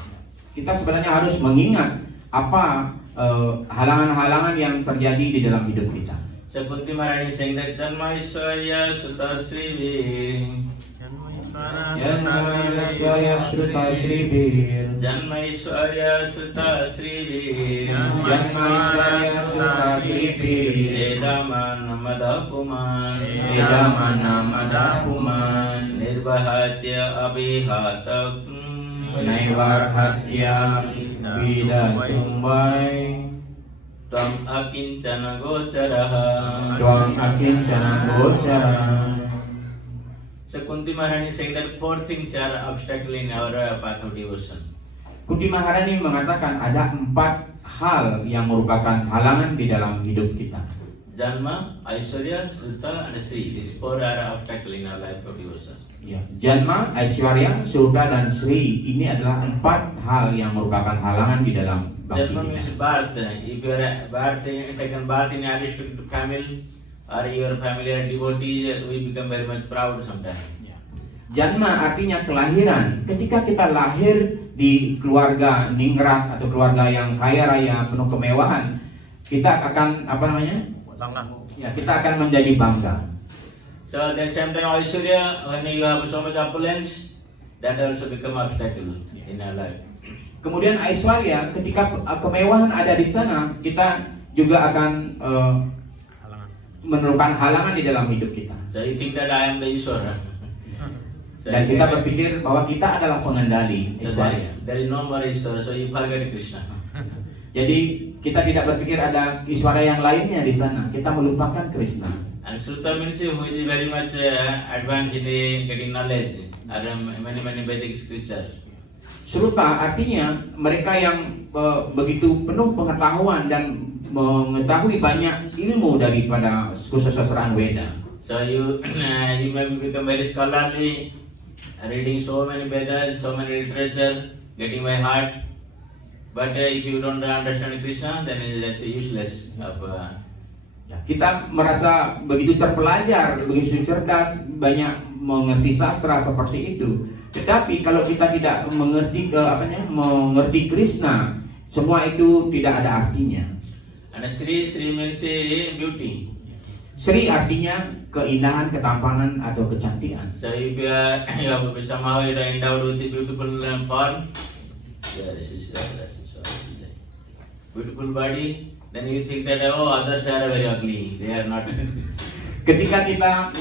Kita sebenarnya harus mengingat apa halangan-halangan yang terjadi di dalam hidup kita. So Kunti Maharani saying that Janma Ishwarya Sutta Sri Vir. Janmaishwarya Sruta Sri Bir. Janma Ishwarya Sutta Sri Vir. Janmaishwarya Sruta Sri Bir. Edaman Madapuman. Edamana Madapuman. Nirbahatya Abhihatak. Naivarhatya Vidatumvai. Tvam Akincana Gocharaha. Dwam Akincana Gochara. So Kunti Maharani saying that four things are obstacle in our path of devotion. Kunti Maharani mengatakan ada 4 hal yang merupakan halangan di dalam hidup kita. Janma, Aishwarya, Sruta, and Sri. These four are obstacle in our life of devotion. Ya, Janma, Aishwarya, Sruta, dan Sri ini adalah 4 hal yang merupakan halangan di dalam bakti Janma means kita. birth. If you are taken birth in aristocratic family, or your family are devotees, we become very much proud sometimes. Janma artinya kelahiran. Ketika kita lahir di keluarga ningrat atau keluarga yang kaya raya penuh kemewahan, kita akan Ya, kita akan menjadi bangga. So at the same time, Aishwarya, when you have so much opulence, that also become obstacle in our life. Kemudian Aishwarya, ketika kemewahan ada di sana, kita juga akan menemukan halangan di dalam hidup kita. So you think that I am the Ishwara. So Dan kita berpikir bahwa kita adalah pengendali Aishwarya. there is no more Ishwara, so you forget Krishna. Jadi kita tidak berpikir ada Ishwara yang lainnya di sana. Kita melupakan Krishna. And Sutta means who is very much advanced in getting knowledge. There are many Vedic scriptures. Sruta artinya mereka yang begitu penuh pengetahuan dan mengetahui banyak ilmu daripada kesusastraan Weda. So you may become very scholarly, reading so many Vedas, so many literature, getting by heart. But if you don't understand Krishna, then that's useless. Kita merasa begitu terpelajar, begitu cerdas, banyak mengerti sastra seperti itu. Tetapi kalau kita tidak mengerti mengerti Krishna, semua itu tidak ada artinya. And Sri means beauty. Sri artinya keindahan, ketampanan atau kecantikan. So if you have somehow endowed with a beautiful form, beautiful body, then you think that others are very ugly. They are not. Ketika kita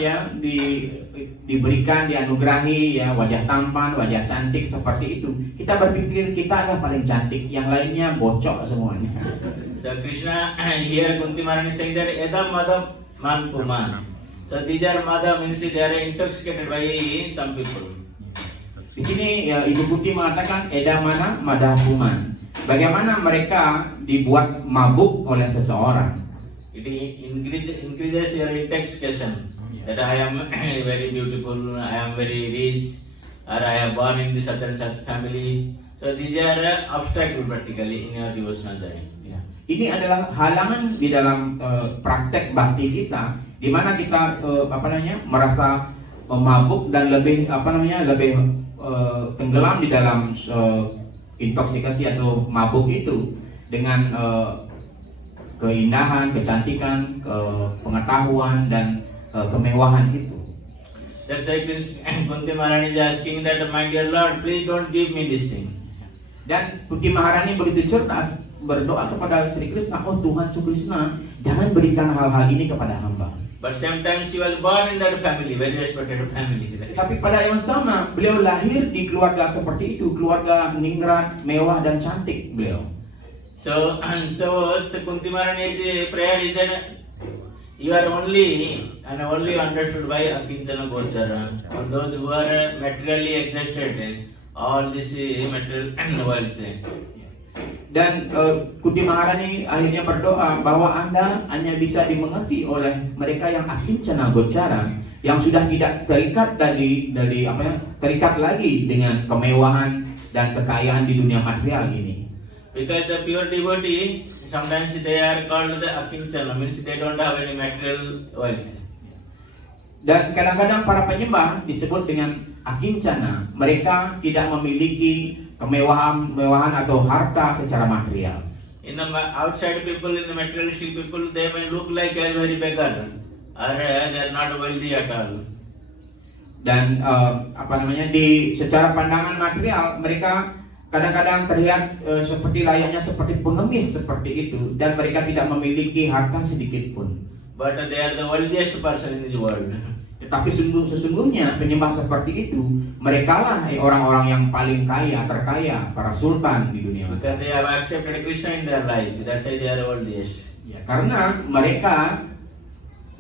diberikan, dianugerahi wajah tampan, wajah cantik seperti itu, kita berpikir kita adalah paling cantik, yang lainnya bocok semuanya. So Krishna here Kunti Maharani saying that Edam Madam Man Puman. So these are Madam means they are intoxicated by some people. Di sini Ibu Kunti mengatakan Edamana Madapuman. Bagaimana mereka dibuat mabuk oleh seseorang? It increases your intoxication. That I am very beautiful, I am very rich, or I have born in this such and such family. So these are obstacles practically in your devotional journey. Ini adalah halangan di dalam praktek bakti kita, di mana kita merasa mabuk dan lebih tenggelam di dalam intoksikasi atau mabuk itu dengan keindahan, kecantikan, pengetahuan dan kemewahan itu. That's why Kunti Maharani is asking that, my dear Lord, please don't give me this thing. Dan Kunti Maharani begitu cerdas berdoa kepada Sri Krishna, oh Tuhan Sri Krishna, jangan berikan hal-hal ini kepada hamba. But sometimes she was born in that family, very respected family. Tapi pada yang sama, beliau lahir di keluarga seperti itu, keluarga ningrat, mewah dan cantik beliau. So Kunti Maharani's prayer is that you are only understood by Akinchana Gochara. For those who are materially exhausted, all this material wealth. Dan Kunti Maharani akhirnya berdoa bahwa Anda hanya bisa dimengerti oleh mereka yang Akinchana Gochara, yang sudah tidak terikat terikat lagi dengan kemewahan dan kekayaan di dunia material ini. Because the pure devotee, sometimes they are called the Akinchana, means they don't have any material wealth. Dan kadang-kadang para penyembah disebut dengan Akinchana, mereka tidak memiliki kemewahan atau harta secara material. In the outside people, in the materialistic people, they may look like they are very beggar, or they are not wealthy at all. Dan secara pandangan material mereka kadang-kadang terlihat seperti layaknya seperti pengemis seperti itu, dan mereka tidak memiliki harta sedikit pun. But they are the wealthiest person in this world. Tetapi sesungguhnya penyembah seperti itu mereka lah orang-orang yang paling kaya, terkaya, para sultan di dunia. Because they have accepted Krishna in their life, that's why they are the wealthiest. Ya, karena mereka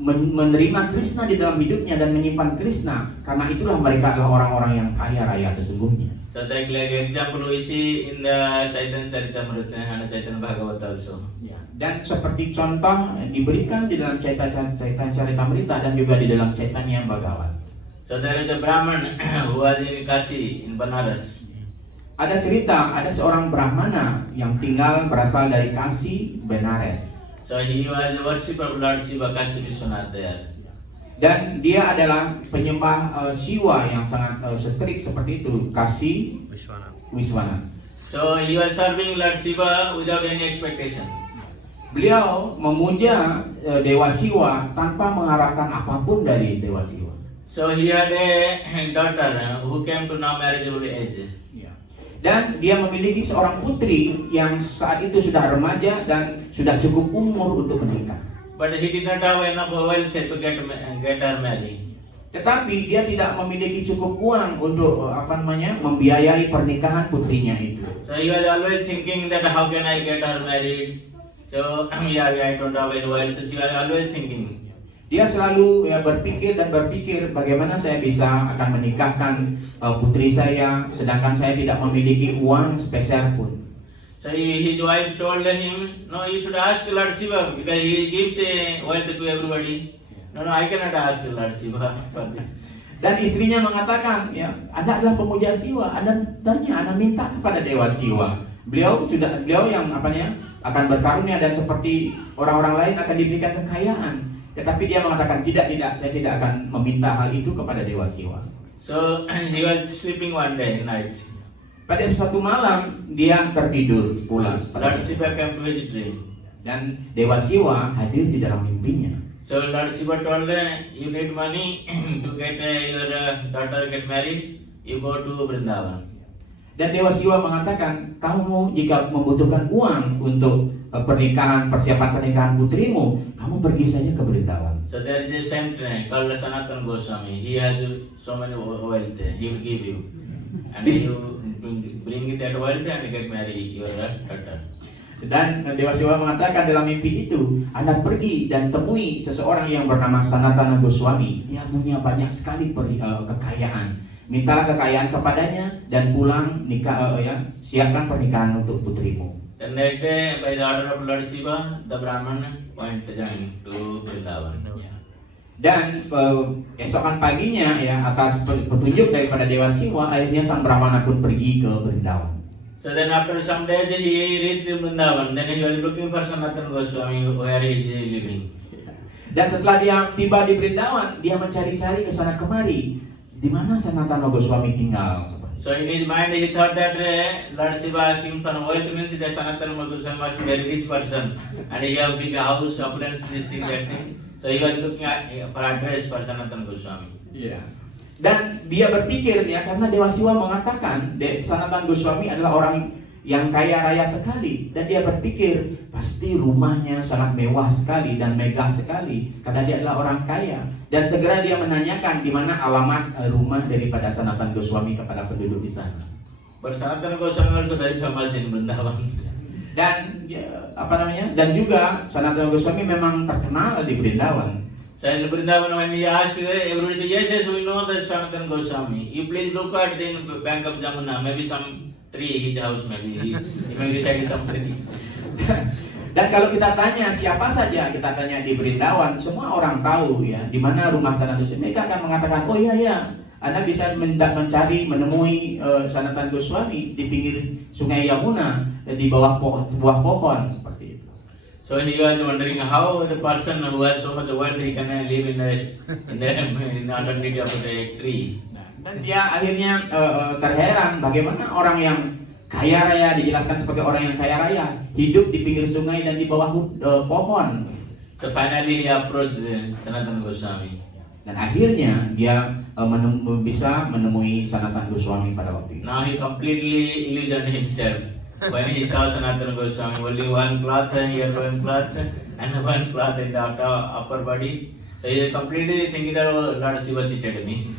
menerima Krishna di dalam hidupnya dan menyimpan Krishna, karena itulah mereka adalah orang-orang yang kaya raya sesungguhnya. So like example we see in the Chaitanya Charitamrita and Chaitanya Bhagavata also. Ya, dan seperti contoh diberikan di dalam Chaitanya Charitamrita dan juga di dalam Chaitanya Bhagavata. So there is a Brahman who was in Kashi, in Banaras. Ada cerita, ada seorang Brahmana yang tinggal berasal dari Kashi, Benares. So he was a worshipper of Lord Shiva, Kashi Vishwanath there. Dan dia adalah penyembah Shiva yang sangat setrik seperti itu, Kashi Vishwanath. So he was serving Lord Shiva without any expectation. Beliau memuja Dewa Shiva tanpa mengharapkan apapun dari Dewa Shiva. So he had a daughter who came to now marriageable age. Dan dia memiliki seorang putri yang saat itu sudah remaja dan sudah cukup umur untuk menikah. But he did not have enough wealth to get her married. Tetapi dia tidak memiliki cukup uang untuk membiayai pernikahan putrinya itu. So he was always thinking that how can I get her married? So I don't have any wealth. So he was always thinking. Dia selalu berpikir bagaimana saya bisa akan menikahkan putri saya, sedangkan saya tidak memiliki uang sepeser pun. So his wife told him, no, you should ask Lord Shiva because he gives a wealth to everybody. No, I cannot ask Lord Shiva for this. Dan istrinya mengatakan, ya, Anda adalah pemuja Shiva, Anda minta kepada Dewa Shiva. Beliau yang akan berkarunia dan seperti orang-orang lain akan diberikan kekayaan. Tetapi dia mengatakan tidak, saya tidak akan meminta hal itu kepada Dewa Shiva. So he was sleeping one day night. Pada suatu malam dia tertidur pulas. Lord Shiva came to his dream. Dan Dewa Shiva hadir di dalam mimpinya. So Lord Shiva told him, you need money to get your daughter get married, you go to Vrindavan. Dan Dewa Shiva mengatakan, kamu jika membutuhkan uang untuk persiapan pernikahan putrimu, kamu pergi saja ke Vrindavan. So there is a saint called Sanatana Goswami. He has so many wealth. He will give you, and you bring that wealth and get married your daughter. Dan Dewa Shiva mengatakan dalam mimpi itu, Anda pergi dan temui seseorang yang bernama Sanatana Goswami. Dia punya banyak sekali kekayaan. Mintalah kekayaan kepadanya dan pulang siapkan pernikahan untuk putrimu. The next day, by the order of Lord Shiva, the Brahman went to Vrindavan. Dan esokan paginya atas petunjuk daripada Dewa Shiva, akhirnya sang Brahmana pun pergi ke Vrindavan. So then after some days he reached Vrindavan. Then he was looking for Sanatana Goswami where he is living. Dan setelah dia tiba di Vrindavan, dia mencari-cari ke sana kemari, di mana Sanatana Goswami tinggal. So in his mind he thought that Lord Shiva asking for wealth means that Sanatana Goswami must be a very rich person and he have big house, opulence, this thing, that thing. So he was looking for address for Sanatana Goswami. Dan dia berpikir karena Dewa Shiva mengatakan Sanatana Goswami adalah orang yang kaya raya sekali, dan dia berpikir pasti rumahnya sangat mewah sekali dan megah sekali karena dia adalah orang kaya. Dan segera dia menanyakan di mana alamat rumah daripada Sanatana Goswami kepada penduduk di sana. But Sanatana Goswami also very famous in Vrindavan. Dan dan juga Sanatana Goswami memang terkenal di Vrindavan. So in Vrindavan when he asked, everybody said, yes, we know that Sanatana Goswami. You please look at the bank of Jamuna, maybe some tree, his house maybe, he may be some tree. Dan kalau kita tanya siapa saja, kita tanya di Vrindavan, semua orang tahu di mana rumah Sanatana Goswami. Mereka akan mengatakan, oh iya, Anda bisa menemui Sanatana Goswami di pinggir Sungai Yamuna, di bawah sebuah pohon seperti itu. So he was wondering how the person who has so much wealth he can live in the underneath of the tree. Dan dia akhirnya terheran bagaimana orang yang Kaya raya dijelaskan sebagai orang yang kaya raya, hidup di pinggir sungai dan di bawah pohon. So finally he approached Sanatana Goswami. Dan akhirnya dia bisa menemui Sanatana Goswami pada waktu itu. Now he completely illusioned himself. When he saw Sanatana Goswami, only one cloth, yellow cloth, and one cloth in the upper body. So he completely thinking that Lord Shiva cheated me.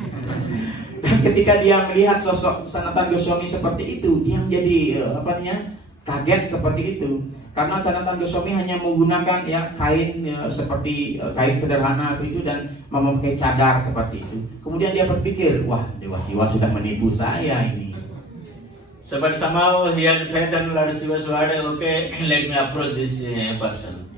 Dan ketika dia melihat sosok Sanatana Goswami seperti itu, dia menjadi kaget seperti itu. Karena Sanatana Goswami hanya menggunakan kain seperti kain sederhana itu dan memakai cadar seperti itu. Kemudian dia berpikir, wah, Dewa Siwa sudah menipu saya ini. So but somehow he had faith in Lord Shiva's word. Okay, let me approach this person.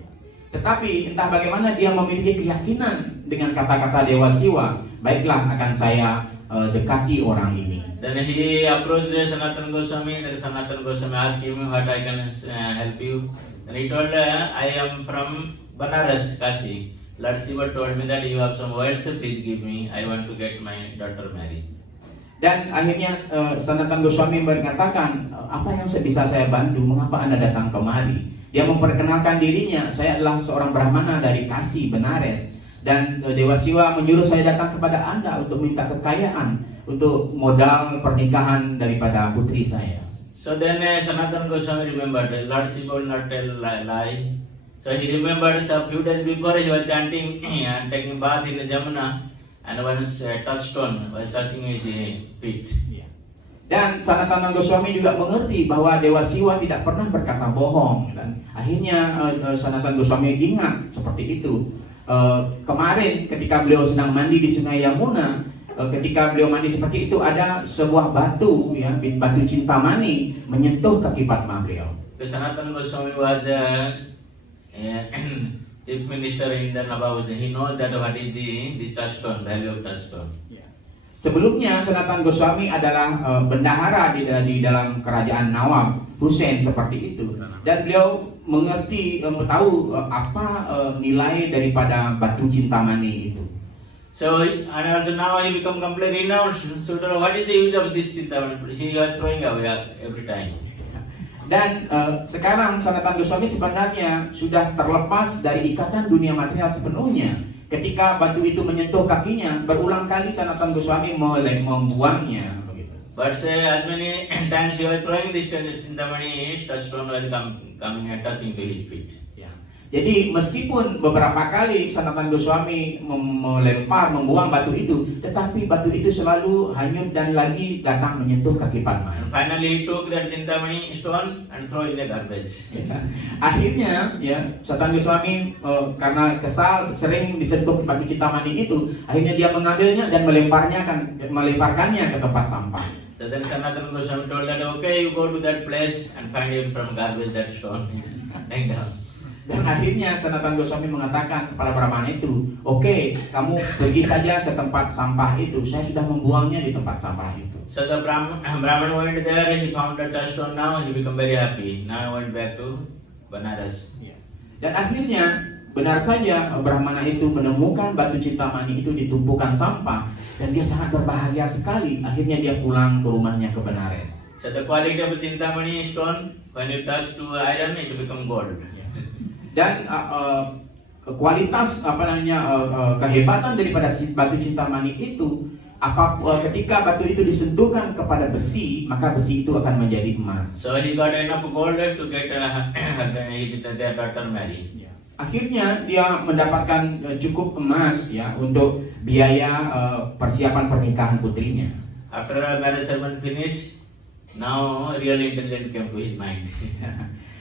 Tetapi entah bagaimana dia memiliki keyakinan dengan kata-kata Dewa Siwa. Baiklah, akan saya dekati orang ini. Then he approached Sanatana Goswami. Then Sanatana Goswami asked him what I can help you. And he told, I am from Banaras, Kashi. Lord Shiva told me that you have some wealth. Please give me. I want to get my daughter married. Dan akhirnya Sanatana Goswami berkatakan, apa yang bisa saya bantu? Mengapa Anda datang kemari? Dia memperkenalkan dirinya, saya adalah seorang Brahmana dari Kashi, Benares. Dan Dewa Siwa menyuruh saya datang kepada Anda untuk minta kekayaan, untuk modal pernikahan daripada putri saya. So then Sanatana Goswami remembered, Lord Shiva will not tell lie. So he remembered a few days before he was chanting and taking bath in the Jamuna. And one touchstone was touching his feet. Dan Sanatana Goswami juga mengerti bahwa Dewa Siwa tidak pernah berkata bohong. Dan akhirnya Sanatana Goswami ingat seperti itu. Kemarin ketika beliau sedang mandi di Sungai Yamuna, ketika beliau mandi seperti itu ada sebuah batu, batu Cintamani menyentuh kaki Padma beliau. Sanatana Goswami was Chief Minister in the Nabavus. He knows that what is this touchstone, value of touchstone. Sebelumnya Sanatana Goswami adalah bendahara di dalam kerajaan Nawab Hussein seperti itu, dan beliau mengerti tahu apa nilai daripada batu Cintamani itu. So and also now he become completely renounced. So what is the use of this Cintamani? He was throwing away every time. Dan sekarang Sanatana Goswami sebenarnya sudah terlepas dari ikatan dunia material sepenuhnya. Ketika batu itu menyentuh kakinya, berulang kali Sanatana Goswami membuangnya. But as many times he was throwing this Cintamani, touchstone was coming and touching to his feet. Jadi meskipun beberapa kali Sanatana Goswami membuang batu itu, tetapi batu itu selalu hanyut dan lagi datang menyentuh kaki Padma. And finally he took that Cintamani stone and throw it in the garbage. Akhirnya Sanatana Goswami karena kesal sering disentuh batu Cintamani itu, akhirnya dia mengambilnya dan melemparkannya ke tempat sampah. So then Sanatana Goswami told that, okay, you go to that place and find him from garbage that stone. Laying down. Dan akhirnya Sanatana Goswami mengatakan kepada Brahmana itu, oke, kamu pergi saja ke tempat sampah itu, saya sudah membuangnya di tempat sampah itu. So the Brahman went there, he found the touchstone. Now he became very happy. Now he went back to Banaras. Dan akhirnya benar saja Brahmana itu menemukan batu Cintamani itu di tumpukan sampah, dan dia sangat berbahagia sekali. Akhirnya dia pulang ke rumahnya ke Benares. So the quality of Cintamani stone, when you touch to iron, it become gold. Dan kualitas kehebatan daripada batu Cintamani itu, ketika batu itu disentuhkan kepada besi, maka besi itu akan menjadi emas. So he got enough gold to get their daughter married. Akhirnya dia mendapatkan cukup emas untuk biaya persiapan pernikahan putrinya. After a marriage ceremony finished, now real intelligence came to his mind.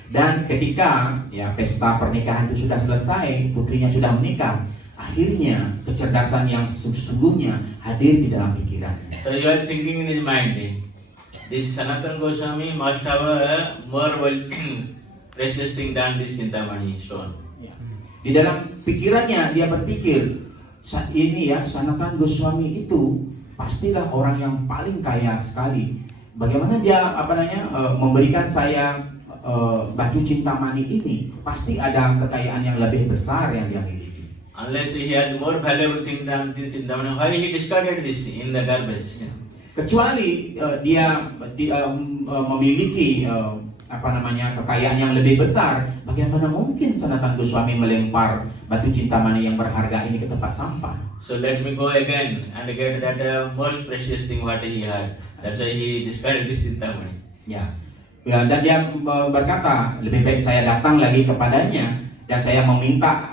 Dan ketika pesta pernikahan itu sudah selesai, putrinya sudah menikah, akhirnya kecerdasan yang sesungguhnya hadir di dalam pikirannya. So you are thinking in his mind, this Sanatana Goswami must have a more precious thing than this Cintamani stone. Di dalam pikirannya dia berpikir, saat ini Sanatana Goswami itu pastilah orang yang paling kaya sekali. Bagaimana dia memberikan saya batu Cintamani ini, pasti ada kekayaan yang lebih besar yang dia miliki. Unless he has more valuable thing than this Cintamani, why he discarded this in the garbage? Kecuali dia memiliki kekayaan yang lebih besar, bagaimana mungkin Sanatan Goswami melempar batu cintamani yang berharga ini ke tempat sampah? So let me go again and get that most precious thing what he had. That's why he discarded this Chintamani. Ya, dan dia berkata, lebih baik saya datang lagi kepadanya dan saya meminta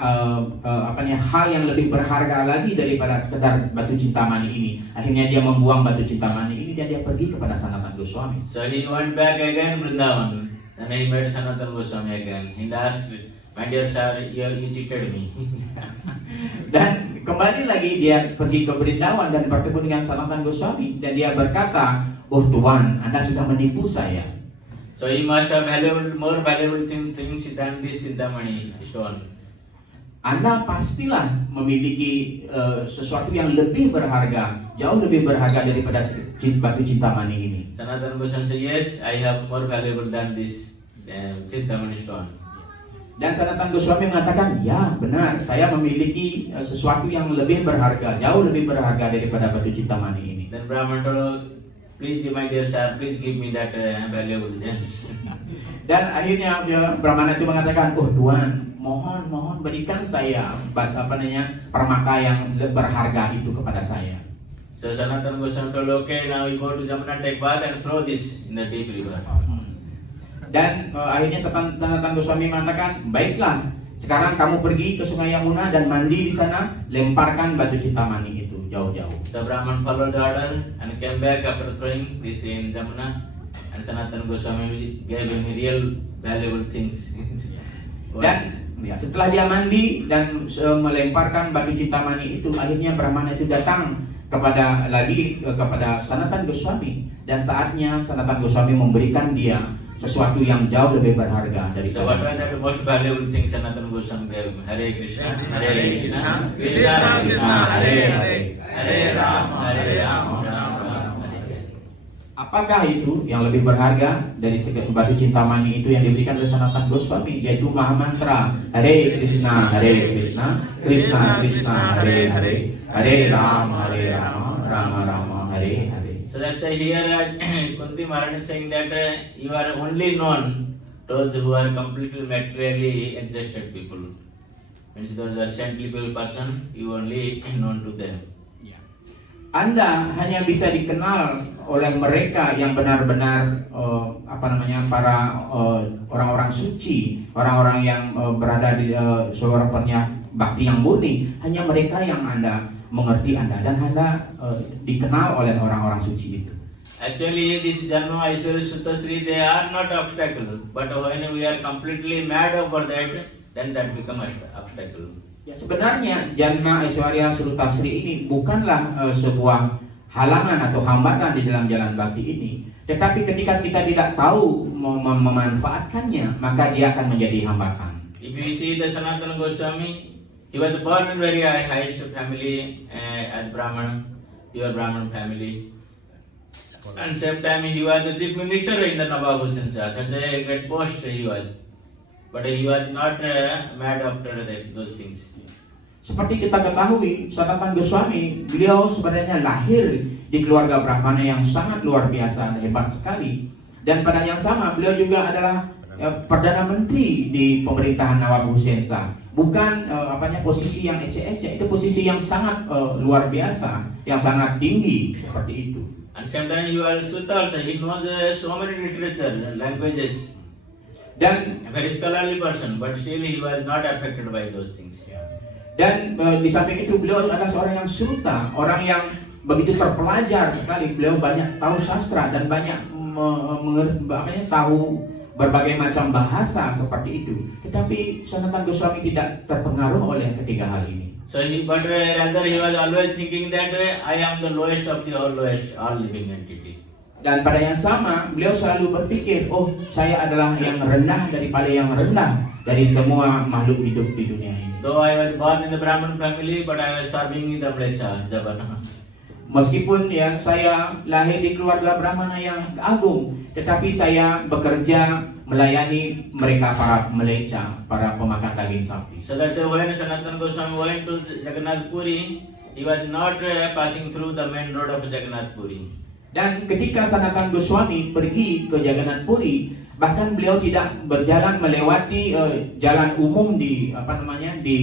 hal yang lebih berharga lagi daripada sekedar batu cintamani ini. Akhirnya dia membuang batu cintamani ini dan dia pergi kepada Sanatan Goswami. So he went back again Vrindavan and he met Sanatan Goswami again. He asked, "My dear sir, you cheated me." Dan kembali lagi dia pergi ke Vrindavan dan bertemu dengan Sanatan Goswami dan dia berkata, "Oh Tuan, Anda sudah menipu saya." So he must have more valuable things than this Chintamani stone. Anda pastilah memiliki sesuatu yang lebih berharga, jauh lebih berharga daripada batu cintamani ini. Sanatan Goswami said, "Yes, I have more valuable than this Chintamani stone." Dan Sanatan Goswami mengatakan, ya benar, saya memiliki sesuatu yang lebih berharga, jauh lebih berharga daripada batu cintamani ini. Then Brahman told, "Please give my dear sir, please give me that valuable gems." Dan akhirnya Brahmana itu mengatakan, oh Tuan, mohon berikan saya permata yang berharga itu kepada saya. So Sanatan Goswami told, "Okay, now you go to Jamuna, take bath and throw this in the deep river." Dan akhirnya Sanatan Goswami mengatakan, baiklah, sekarang kamu pergi ke Sungai Yamuna dan mandi di sana, lemparkan batu cintamani itu jauh-jauh. The Brahman followed the order and came back after throwing this in Jamuna, and Sanatan Goswami gave him real valuable things. Dan setelah dia mandi dan melemparkan batu cintamani itu, akhirnya Brahmana itu datang kepada Sanatan Goswami, dan saatnya Sanatan Goswami memberikan dia sesuatu yang jauh lebih berharga dari. So what are the most valuable things Sanatan Goswami gave? Hare Krishna, Hare Krishna, Krishna Krishna, Hare Hare, Hare Rama, Hare Rama, Rama Rama, Hare Hare. Apakah itu yang lebih berharga dari batu cintamani itu yang diberikan oleh Sanatan Goswami? Yaitu maha mantra Hare Krishna, Hare Krishna, Krishna Krishna, Hare Hare, Hare Rama, Hare Rama, Rama Rama, Hare Hare. So that's why here Kunti Maharani is saying that you are only known to those who are completely materially adjusted people. Means those are saintly person, you only known to them. Anda hanya bisa dikenal oleh mereka yang benar-benar para orang-orang suci, orang-orang yang berada di suaranya bakti yang murni. Hanya mereka yang Anda mengerti Anda, dan Anda dikenal oleh orang-orang suci itu. Actually, this Janma Aishwarya Sutta Sri, they are not obstacle, but when we are completely mad over that, then that becomes obstacle. Ya, sebenarnya Janma Aishwarya Sutta Sri ini bukanlah sebuah halangan atau hambatan di dalam jalan bakti ini. Tetapi ketika kita tidak tahu memanfaatkannya, maka dia akan menjadi hambatan. If you see the Sanatana Goswami, he was born in very highest family as Brahman, pure Brahman family. And same time he was the chief minister in the Nawab Hussain Shah, such a great post he was. But he was not mad after those things. Seperti kita ketahui, Sanatan Goswami, beliau sebenarnya lahir di keluarga Brahmana yang sangat luar biasa, hebat sekali. Dan pada yang sama, beliau juga adalah Perdana Menteri di pemerintahan Nawab Hussain Shah. Bukan posisi yang ecek-ecek, itu posisi yang sangat luar biasa, yang sangat tinggi seperti itu. And sometimes he was Sutta also, he knows so many literature, languages. Dan A very scholarly person, but still he was not affected by those things. Dan di samping itu beliau adalah seorang yang sruta, orang yang begitu terpelajar sekali. Beliau banyak tahu sastra dan banyak tahu berbagai macam bahasa seperti itu. Tetapi Sanatan Goswami tidak terpengaruh oleh ketiga hal ini. So rather he was always thinking that I am the lowest of the lowest, all living entity. Dan pada yang sama, beliau selalu berpikir, oh saya adalah yang rendah daripada yang rendah dari semua makhluk hidup di dunia ini. Though I was born in the Brahman family, but I was serving in the Mlecha, Jabana. Meskipun ya saya lahir di keluarga Brahmana yang agung, tetapi saya bekerja melayani mereka para meleca, para pemakan daging sapi. So that's why when Sanatana Goswami went to Jagannath Puri, he was not passing through the main road of Jagannath Puri. Dan ketika Sanatana Goswami pergi ke Jagannath Puri, bahkan beliau tidak berjalan melewati jalan umum di di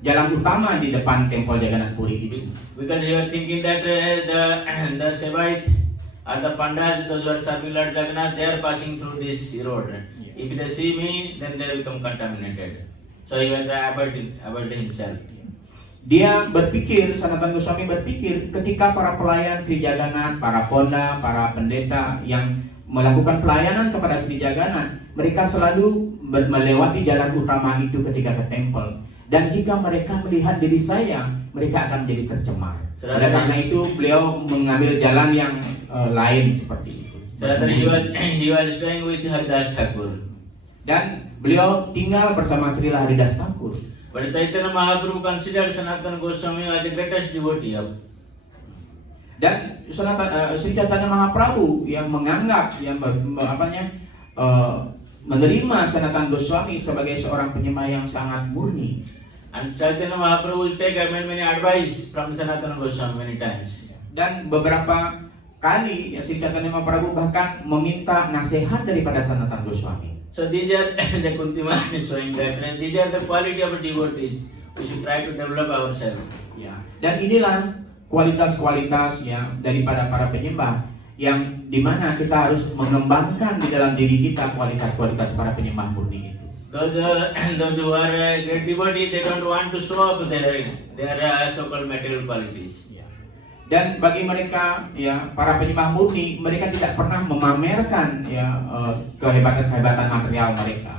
jalan utama di depan tempel Jagannath Puri itu. Because he was thinking that the Sevites or the Pandas, those who are serving Lord Jagannath, they are passing through this road. If they see me, then they become contaminated. So he was avoid himself. Dia berpikir, Sanatana Goswami berpikir, ketika para pelayan Sri Jagannath, para ponda, para pendeta yang melakukan pelayanan kepada Sri Jagannath, mereka selalu melewati jalan utama itu ketika ke tempel. Dan jika mereka melihat diri saya, mereka akan menjadi tercemar. Oleh karena itu, beliau mengambil jalan yang lain seperti itu. So he was staying with Haridas Thakur. Dan beliau tinggal bersama Sri Haridas Thakur. But Chaitanya Mahaprabhu considered Sanatana Goswami as the greatest devotee of. Dan Sri Chaitanya Mahaprabhu yang menganggap menerima Sanatana Goswami sebagai seorang penyembah yang sangat murni. And Chaitanya Mahaprabhu take many advice from Sanatana Goswami many times. Dan beberapa kali Sri Chaitanya Mahaprabhu bahkan meminta nasihat daripada Sanatana Goswami. So these are the Kunti Maharani showing that these are the quality of devotees. We should try to develop ourselves. Ya. Dan inilah kualitas-kualitas ya daripada para penyembah yang dimana kita harus mengembangkan di dalam diri kita kualitas-kualitas para penyembah murni itu. Those who are great devotees, they don't want to show up their so-called material qualities. Dan bagi mereka ya para penyembah murni, mereka tidak pernah memamerkan ya kehebatan-kehebatan material mereka.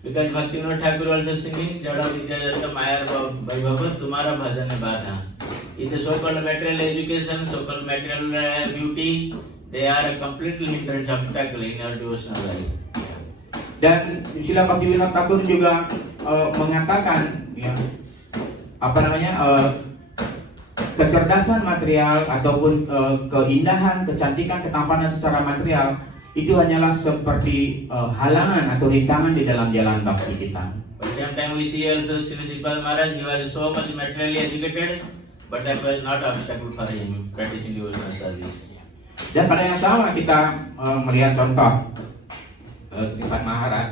Because Bhaktivinoda Thakur also singing Jada Vidyajata Mayar Vaibhava Tumara Bhajane Badha. It's a so-called material education, so-called material beauty. They are a completely hindrance obstacle in our devotional life. Dan Srila Bhaktivinoda Thakur juga mengatakan ya kecerdasan material ataupun keindahan, kecantikan, ketampanan secara material itu hanyalah seperti halangan atau rintangan di dalam jalan bakti kita. But same time we see also Sri Sripad Maharaj, he was so much materially educated, but that was not obstacle for him practicing devotional service. Dan pada yang sama kita melihat contoh Sripad Maharaj,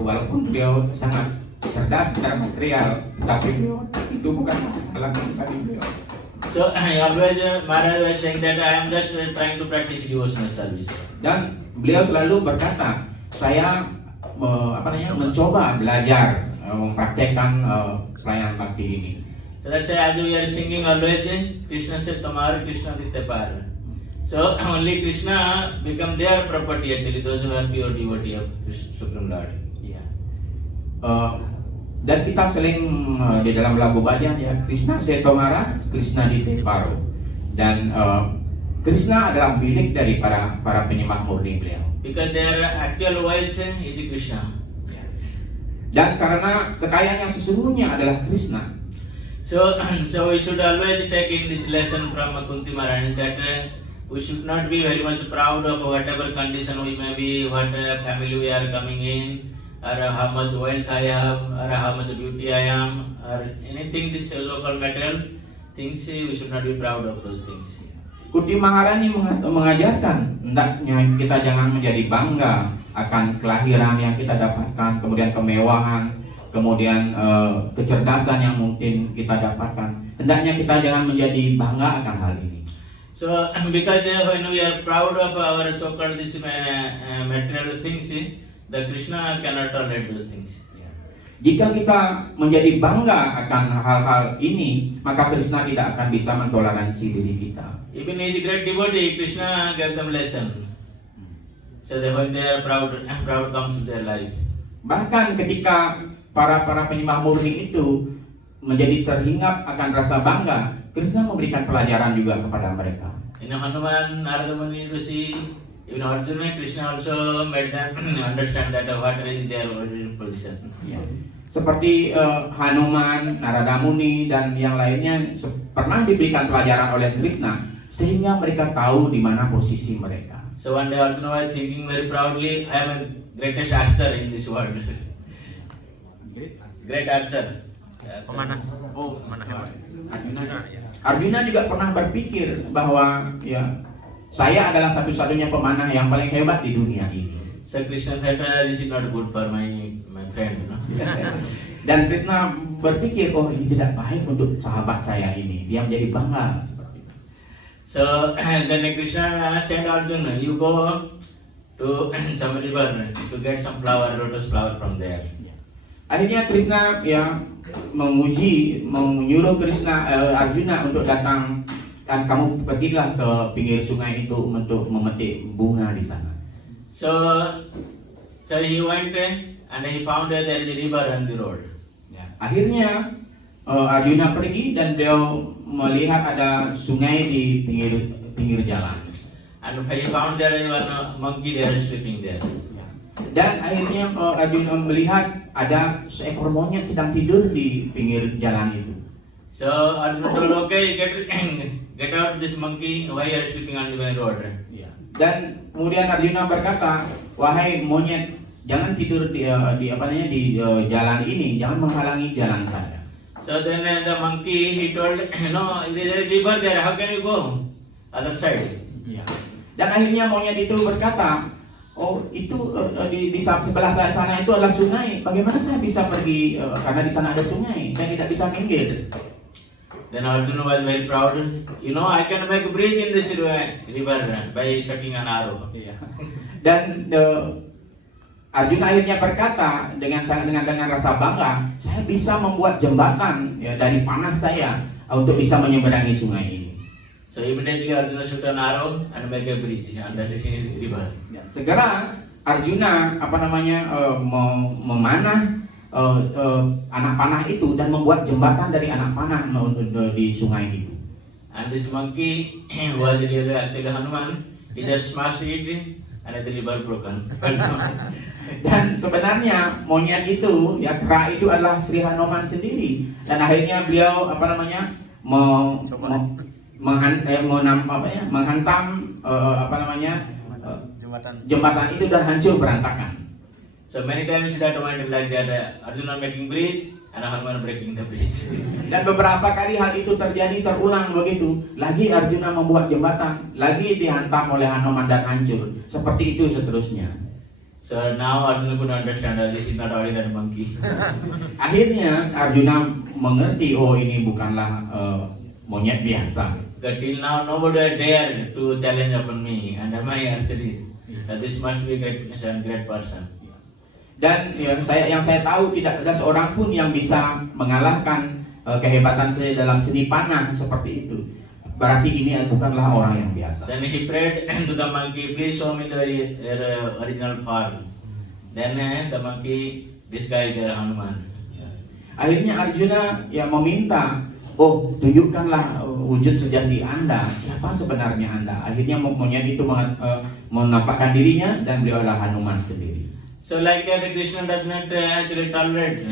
walaupun beliau sangat cerdas secara material, tapi itu bukan halangan bagi beliau. So always Maharaj was saying that I am just trying to practice devotional service. Dan beliau selalu berkata, saya mencoba belajar mempraktekkan pelayanan bakti ini. So that's why as we are singing always Krishna se tamar Krishna ditte par. So only Krishna become their property actually, those who are pure devotee of Supreme Lord. Dan kita sering di dalam lagu bhajan ya Krishna Setomara, Krishna di Teparo. Dan Krishna adalah milik dari para penyembah murni beliau. Because their actual wealth is Krishna. Dan karena kekayaan yang sesungguhnya adalah Krishna. So we should always take in this lesson from Kunti Maharani that we should not be very much proud of whatever condition we may be, what family we are coming in, or how much wealth I have, or how much beauty I am, or anything this local material things, we should not be proud of those things. Kunti Maharani mengajarkan hendaknya kita jangan menjadi bangga akan kelahiran yang kita dapatkan, kemudian kemewahan, kemudian kecerdasan yang mungkin kita dapatkan. Hendaknya kita jangan menjadi bangga akan hal ini. So because when we are proud of our so-called this material things, the Krishna cannot tolerate those things. Jika kita menjadi bangga akan hal-hal ini, maka Krishna tidak akan bisa mentoleransi diri kita. Even in the great devotee, Krishna gave them lesson. So that when they are proud comes to their life. Bahkan ketika para penyembah murni itu menjadi terhinggap akan rasa bangga, Krishna memberikan pelajaran juga kepada mereka. In Hanuman, Narada Muni, Rishi, even Arjuna, Krishna also made them understand that what is their original position. Ya. Seperti Hanuman, Narada Muni dan yang lainnya pernah diberikan pelajaran oleh Krishna sehingga mereka tahu di mana posisi mereka. So one day Arjuna was thinking very proudly, I am a greatest archer in this world. Great archer. Pemanah. Oh, pemanah hebat. Arjuna juga pernah berpikir bahwa ya saya adalah satu-satunya pemanah yang paling hebat di dunia ini. So Krishna thought, this is not good for my friend, you know. Dan Krishna berpikir, oh ini tidak baik untuk sahabat saya ini. Dia menjadi bangga. So then Krishna sent Arjuna, you go to some river to get some flower, lotus flower from there. Akhirnya Krishna ya menyuruh Arjuna untuk datang, kan kamu pergilah ke pinggir sungai itu untuk memetik bunga di sana. So he went and he found that there is a river on the road. Ya. Akhirnya Arjuna pergi dan beliau melihat ada sungai di pinggir jalan. And he found there is one monkey there sleeping there. Dan akhirnya Arjuna melihat ada seekor monyet sedang tidur di pinggir jalan itu. So Arjuna told, okay, get out this monkey. Why you are sleeping on the main road? Dan kemudian Arjuna berkata, wahai monyet, jangan tidur di jalan ini, jangan menghalangi jalan saya. So then the monkey he told, no, there is a river there. How can you go other side? Dan akhirnya monyet itu berkata, oh itu di sebelah saya sana itu adalah sungai. Bagaimana saya bisa pergi karena di sana ada sungai? Saya tidak bisa minggir. Then Arjuna was very proud. You know, I can make a bridge in this river by shooting an arrow. Dan Arjuna akhirnya berkata dengan rasa bangga, saya bisa membuat jembatan ya, dari panah saya untuk bisa menyeberangi sungai ini. So immediately Arjuna shoot an arrow and make a bridge under the river. Segera Arjuna memanah anak panah itu dan membuat jembatan dari anak panah di sungai itu. And this monkey was really actually Hanuman. He just smashed it and the river broken. Dan sebenarnya monyet itu, ya kera itu adalah Sri Hanuman sendiri. Dan akhirnya beliau menghantam jembatan itu dan hancur berantakan. So many times that went like that. Arjuna making bridge and Hanuman breaking the bridge. Dan beberapa kali hal itu terjadi terulang begitu. Lagi Arjuna membuat jembatan, lagi dihantam oleh Hanuman dan hancur. Seperti itu seterusnya. So now Arjuna could understand that this is not ordinary monkey. Akhirnya Arjuna mengerti, oh ini bukanlah monyet biasa. That till now nobody dare to challenge upon me and my archery. That this must be great person. Dan yang saya tahu tidak ada seorang pun yang bisa mengalahkan kehebatan saya dalam seni panah seperti itu. Berarti ini bukanlah orang yang biasa. Then he prayed to the monkey, please show me the original form. Then the monkey disguised their Hanuman. Akhirnya Arjuna yang meminta, oh tunjukkanlah wujud sejati Anda, siapa sebenarnya Anda. Akhirnya monyet itu menampakkan dirinya dan beliau adalah Hanuman sendiri. So like that Krishna does not actually tolerate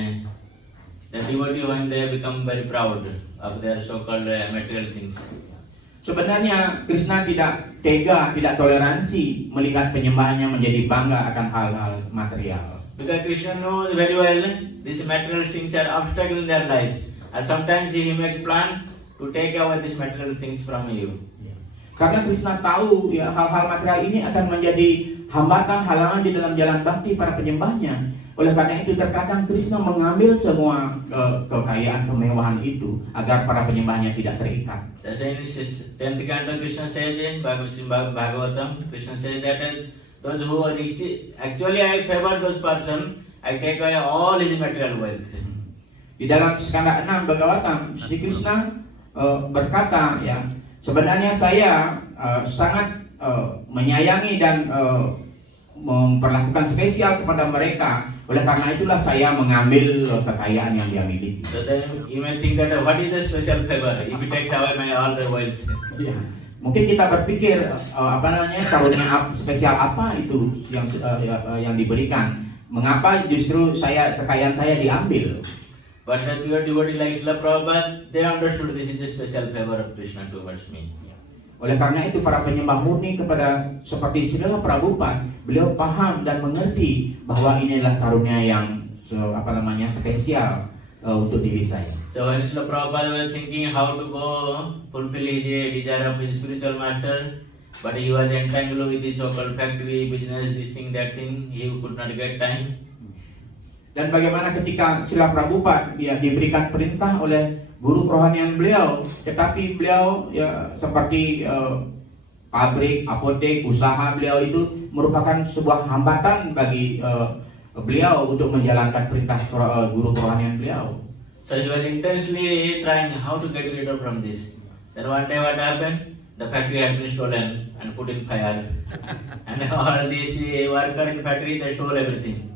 the devotee when they become very proud of their so-called material things. Sebenarnya Krishna tidak tega, tidak toleransi melihat penyembahnya menjadi bangga akan hal-hal material. Because Krishna knows very well these material things are obstacle in their life, and sometimes he make plan to take away these material things from you. Karena Krishna tahu ya hal-hal material ini akan menjadi hambatan, halangan di dalam jalan bakti para penyembahnya. Oleh karena itu terkadang Krishna mengambil semua kekayaan kemewahan itu agar para penyembahnya tidak terikat. That's why in 10th canto Krishna says in Bhagavatam, Krishna says that those who are rich, actually I favor those person, I take away all his material wealth. Di dalam skanda 6 Bhagavatam, Sri Krishna berkata ya, sebenarnya saya sangat menyayangi dan memperlakukan spesial kepada mereka. Oleh karena itulah saya mengambil kekayaan yang dia miliki. So then you may think that what is the special favor if he takes away my all the wealth? Mungkin kita berpikir karunia spesial apa itu yang diberikan? Mengapa justru kekayaan saya diambil? But the pure devotee like Srila Prabhupada, they understood this is a special favor of Krishna towards me. Oleh karena itu para penyembah murni kepada seperti Srila Prabhupada, beliau paham dan mengerti bahwa ini adalah karunia yang spesial untuk diri saya. So when Srila Prabhupada was thinking how to go fulfill his desire of his spiritual master, but he was entangled with his so-called factory, business, this thing, that thing, he could not get time. Dan bagaimana ketika Srila Prabhupada dia diberikan perintah oleh guru kerohanian beliau, tetapi beliau ya seperti pabrik, apotek, usaha beliau itu merupakan sebuah hambatan bagi beliau untuk menjalankan perintah guru kerohanian beliau. So he was intensely trying how to get rid of from this. Then one day what happened? The factory had been stolen and put in fire. And all these workers in factory, they stole everything.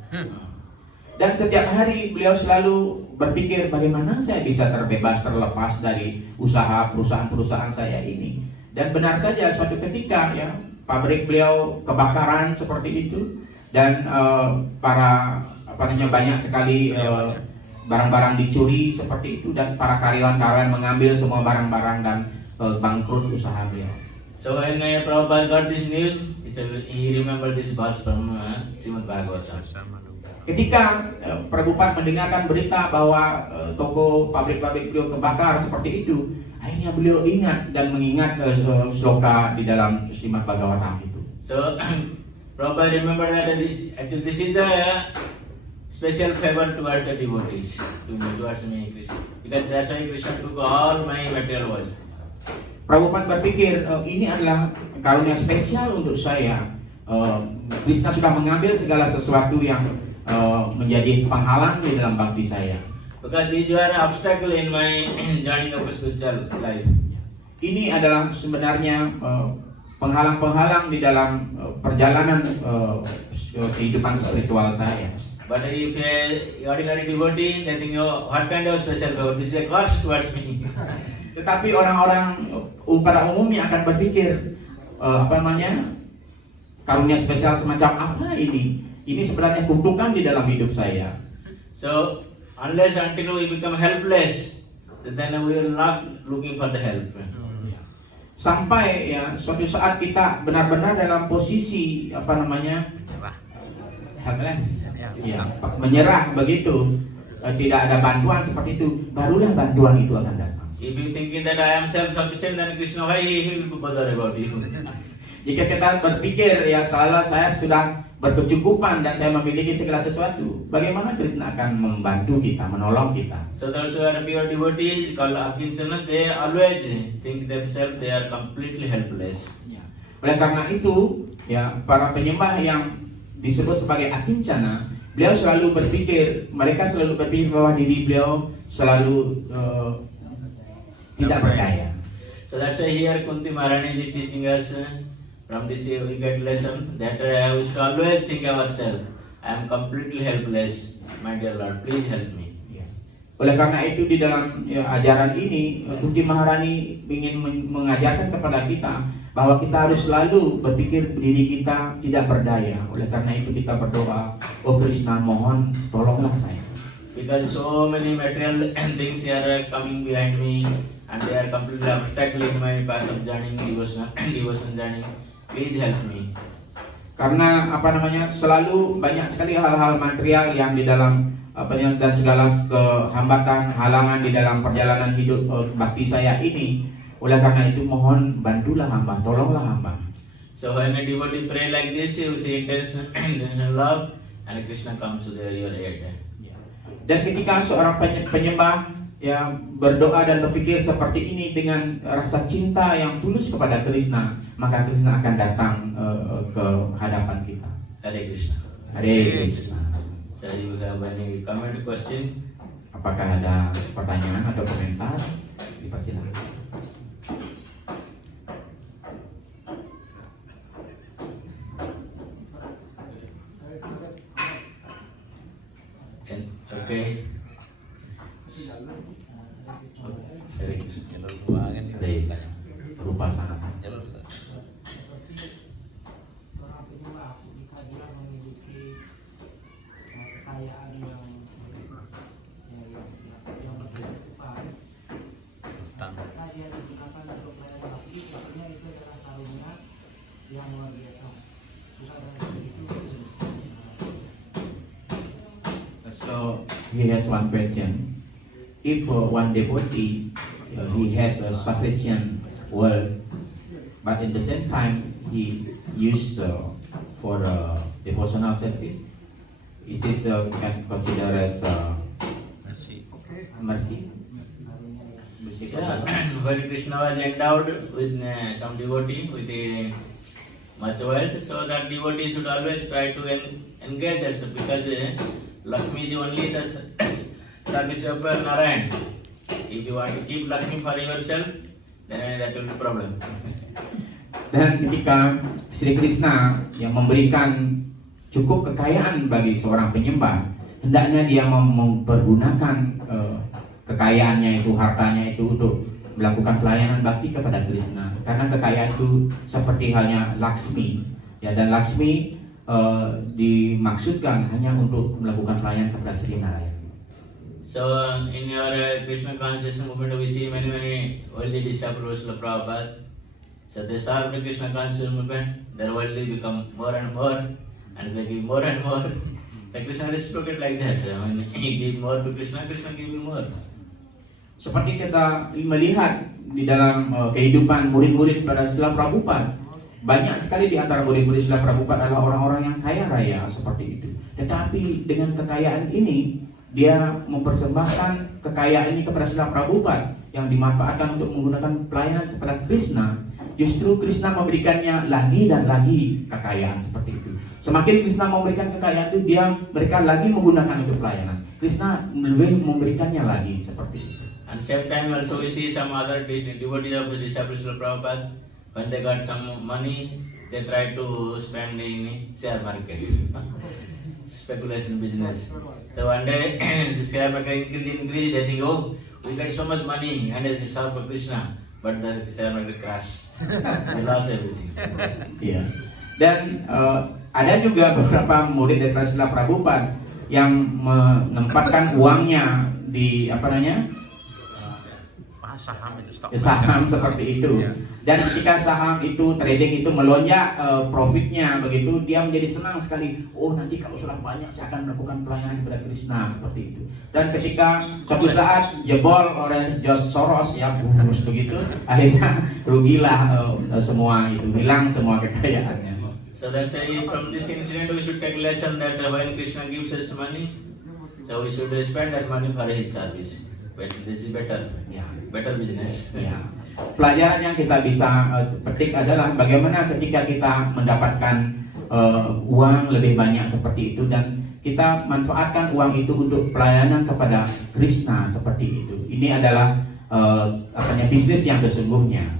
Dan setiap hari beliau selalu berpikir bagaimana saya bisa terlepas dari usaha perusahaan saya ini. Dan benar saja suatu ketika ya pabrik beliau kebakaran seperti itu dan banyak sekali barang-barang dicuri seperti itu dan para karyawan-karyawan mengambil semua barang-barang dan bangkrut usaha beliau. So when Prabhupada got this news, he remembered this verse from Srimad Bhagavatam. Ketika Prabhupada mendengarkan berita bahwa toko pabrik-pabrik beliau kebakar seperti itu, akhirnya beliau ingat dan mengingat sloka di dalam Srimad Bhagavatam itu. So Prabhupada remembered that this is the special favor towards the devotees, towards me, Krishna. Because that's why Krishna took all my material wealth. Prabhupada berpikir ini adalah karunia spesial untuk saya. Krishna sudah mengambil segala sesuatu yang menjadi penghalang di dalam bakti saya. Because these were obstacle in my journey of spiritual life. Ini adalah sebenarnya penghalang-penghalang di dalam perjalanan kehidupan spiritual saya. But if ordinary devotee, they think, oh, what kind of special favor? This is a curse towards me. Tetapi orang-orang pada umumnya akan berpikir karunia spesial semacam apa ini? Ini sebenarnya kutukan di dalam hidup saya. So unless until we become helpless, then we will not looking for the help. Sampai ya suatu saat kita benar-benar dalam posisi helpless, ya, menyerah begitu, tidak ada bantuan seperti itu, barulah bantuan itu akan datang. If you thinking that I am self-sufficient, then Krishna, why he will bother about you? Jika kita berpikir ya saya sudah berkecukupan dan saya memiliki segala sesuatu, bagaimana Krishna akan membantu kita, menolong kita? So those who are pure devotees called Akinchana, they always think themselves they are completely helpless. Oleh karena itu, ya para penyembah yang disebut sebagai Akincana, beliau selalu berpikir bahwa diri beliau selalu tidak berdaya. So that's why here Kunti Maharani is teaching us from this we get lesson that we should always think ourselves, I am completely helpless, my dear Lord, please help me. Oleh karena itu di dalam ajaran ini Kunti Maharani ingin mengajarkan kepada kita bahwa kita harus selalu berpikir diri kita tidak berdaya. Oleh karena itu kita berdoa, oh Krishna mohon tolonglah saya. Because so many material things are coming behind me and they are completely obstacle in my path of journey, devotion journey. Please help me. Karena selalu banyak sekali hal-hal material yang di dalam dan segala kehambatan, halangan di dalam perjalanan hidup bakti saya ini. Oleh karena itu mohon bantulah hamba, tolonglah hamba. So when a devotee pray like this with the intention love, and Krishna comes to your aid. Dan ketika seorang penyembah ya berdoa dan berpikir seperti ini dengan rasa cinta yang tulus kepada Krishna, maka Krishna akan datang ke hadapan kita. Hare Krishna. Hare Krishna. So you have any comment, question? Apakah ada pertanyaan atau komentar? Dipersilakan. Okay. Berupa sangat. So he has one question. if one devotee he has a sufficient wealth, but at the same time he used for devotional service, it is can consider as Merci. mercy. Yeah. When Krishna was endowed with some devotee with much wealth, so that devotee should always try to engage us, because Lakshmi is only the service of Narayan. If you want to keep Lakshmi for yourself, then that will be problem. Dan ketika Sri Krishna yang memberikan cukup kekayaan bagi seorang penyembah, hendaknya dia mempergunakan kekayaannya itu, hartanya itu untuk melakukan pelayanan bakti kepada Krishna. Karena kekayaan itu seperti halnya Lakshmi, ya, dan Lakshmi dimaksudkan hanya untuk melakukan pelayanan kepada Sri Narayana. So in your Krishna consciousness movement, we see many worldly disciples of Prabhupada. So they serve the Krishna consciousness movement, their worldly become more and more, and they give more and more. The Krishna reciprocate like that. When he give more to Krishna, Krishna give you more. Seperti kita melihat di dalam kehidupan murid-murid pada Srila Prabhupada, banyak sekali di antara murid-murid Srila Prabhupada adalah orang-orang yang kaya raya seperti itu. Tetapi dengan kekayaan ini, dia mempersembahkan kekayaan ini kepada Srila Prabhupada yang dimanfaatkan untuk menggunakan pelayanan kepada Krishna. Justru Krishna memberikannya lagi dan lagi kekayaan seperti itu. Semakin Krishna memberikan kekayaan itu, mereka lagi menggunakan untuk pelayanan. Krishna lebih memberikannya lagi seperti itu. And same time also we see some other devotees of the disciples of Prabhupada, when they got some money, they try to spend in share market, speculation business. So one day the share market increase, they think, oh, we get so much money and it's serve for Krishna, but the share market crash, they lost everything. Iya. Dan ada juga beberapa murid dari Srila Prabhupada yang menempatkan uangnya di Saham itu stock. saham seperti itu. Dan ketika saham itu trading itu melonjak profitnya begitu, dia menjadi senang sekali. Oh, nanti kalau sudah banyak saya akan melakukan pelayanan kepada Krishna seperti itu. Dan ketika suatu saat jebol oleh George Soros, ya bonus begitu, akhirnya rugilah semua itu, hilang semua kekayaannya. So that's why from this incident we should take lesson that when Krishna gives us money, so we should spend that money for his service. But this is better, better business. Ya. Pelajaran yang kita bisa petik adalah bagaimana ketika kita mendapatkan uang lebih banyak seperti itu dan kita manfaatkan uang itu untuk pelayanan kepada Krishna seperti itu. Ini adalah bisnis yang sesungguhnya.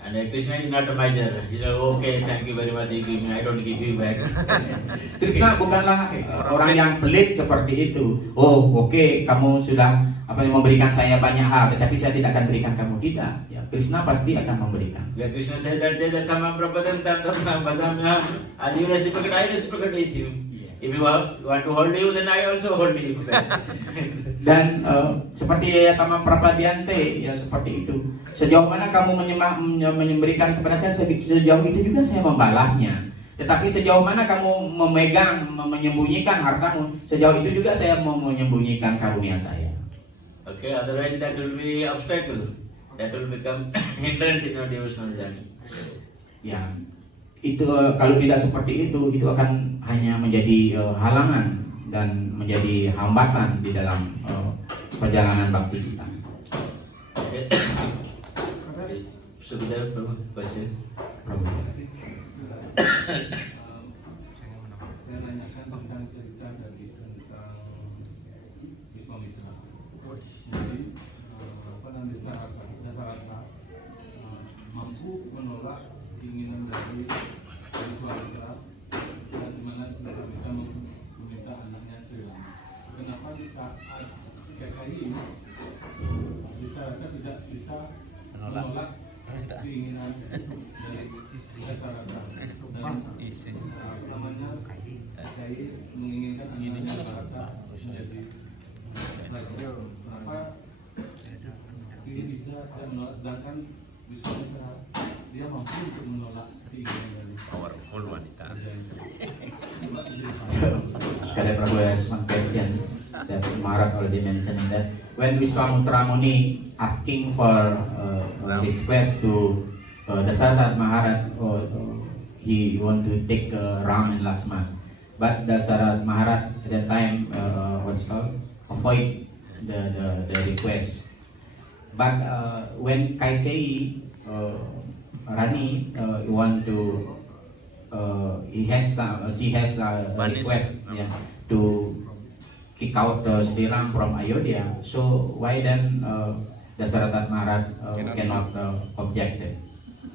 And Krishna is not a miser. He said, okay, thank you very much, you give me, I don't give you back. Krishna bukanlah orang yang pelit seperti itu. Oh, oke, kamu sudah memberikan saya banyak hal, tetapi saya tidak akan berikan kamu. Tidak. Ya, Krishna pasti akan memberikan. Yeah, Krishna said that Jayatama Prabhupada Tantam Badamya, as you reciprocate, I reciprocate with you. If you want to hold you, then I also hold you. Dan seperti Yayatama Prabhadiante, ya seperti itu. Sejauh mana kamu memberikan kepada saya, sejauh itu juga saya membalasnya. Tetapi sejauh mana kamu memegang, menyembunyikan hartamu, sejauh itu juga saya mau menyembunyikan karunia saya. Okay, otherwise that will be obstacle. That will become hindrance in your devotional journey. Ya, itu kalau tidak seperti itu akan hanya menjadi halangan dan menjadi hambatan di dalam perjalanan bakti kita. Okay. So we have question. Saya nanyakan tentang cerita tadi tentang Wiswamitra. Jadi Dasarata mampu menolak keinginan dari Wiswamitra saat dimana Wiswamitra meminta anaknya Sri Rama. Kenapa di saat KKI Dasarata tidak bisa menolak keinginan dari Dasarata dan KKI menginginkan anaknya Dasarata menjadi raja. Kenapa ini bisa dan menolak, sedangkan Wiswamitra dia mampu untuk menolak keinginan dari Powerful wanita. Sekali Prabu has one question. that Maharaj already mentioned that when Vishwamutra Muni asking for request to Dasarath Maharaj, he want to take Ram and Lakshman, but Dasarath Maharaj at that time what's called avoid the request. But when Kaikeyi Rani want to she has a request to kick out Sri Ram from Ayodhya. So why then Dasarath Maharaj cannot object it?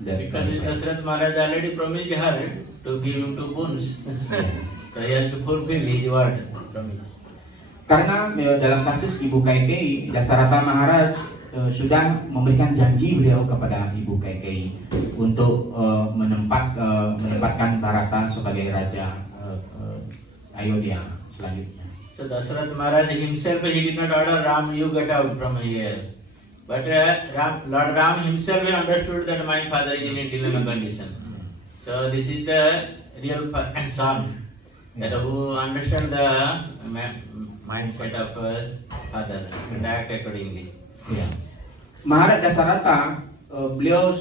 Because Dasarath Maharaj already promised her to give him 2 boons. So he has to fulfill his word promise. Karena dalam kasus Ibu Kaikeyi, Dasaratha Maharaj sudah memberikan janji beliau kepada Ibu Kaikeyi untuk menempatkan Bharata sebagai raja Ayodhya selanjutnya. So Dasarath Maharaj himself, he did not order Ram, you get out from here. But Lord Ram himself understood that my father is in a dilemma condition. So this is the real son that who understand the mindset of father and act accordingly. Ya. Maharaj Dasaratha, beliau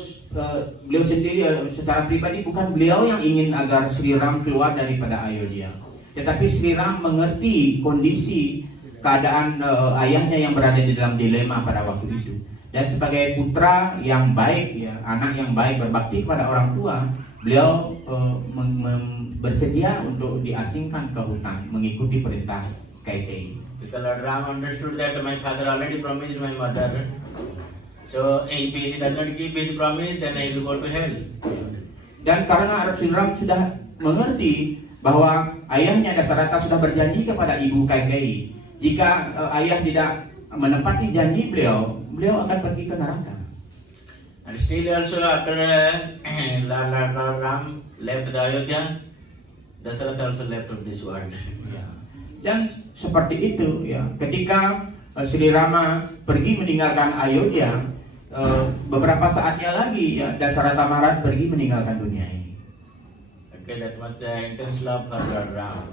sendiri secara pribadi bukan beliau yang ingin agar Sri Ram keluar daripada Ayodhya, tetapi Sri Ram mengerti kondisi keadaan ayahnya yang berada di dalam dilema pada waktu itu, dan sebagai putra yang baik, ya, anak yang baik berbakti kepada orang tua, beliau bersedia untuk diasingkan ke hutan mengikuti perintah Kaikeyi. Because Lord Ram understood that my father already promised my mother. So if he does not keep his promise, then he will go to hell. Dan karena Sri Ram sudah mengerti bahwa ayahnya Dasaratha sudah berjanji kepada Ibu Kaikeyi, jika ayah tidak menepati janji beliau akan pergi ke neraka. And still also after Lord Ram left the Ayodhya, Dasaratha also left of this world. Dan seperti itu, ya, ketika Sri Rama pergi meninggalkan Ayodhya, beberapa saatnya lagi, ya, Dasaratha Maharaj pergi meninggalkan dunia ini. Okay, that much intense love for Lord Ram,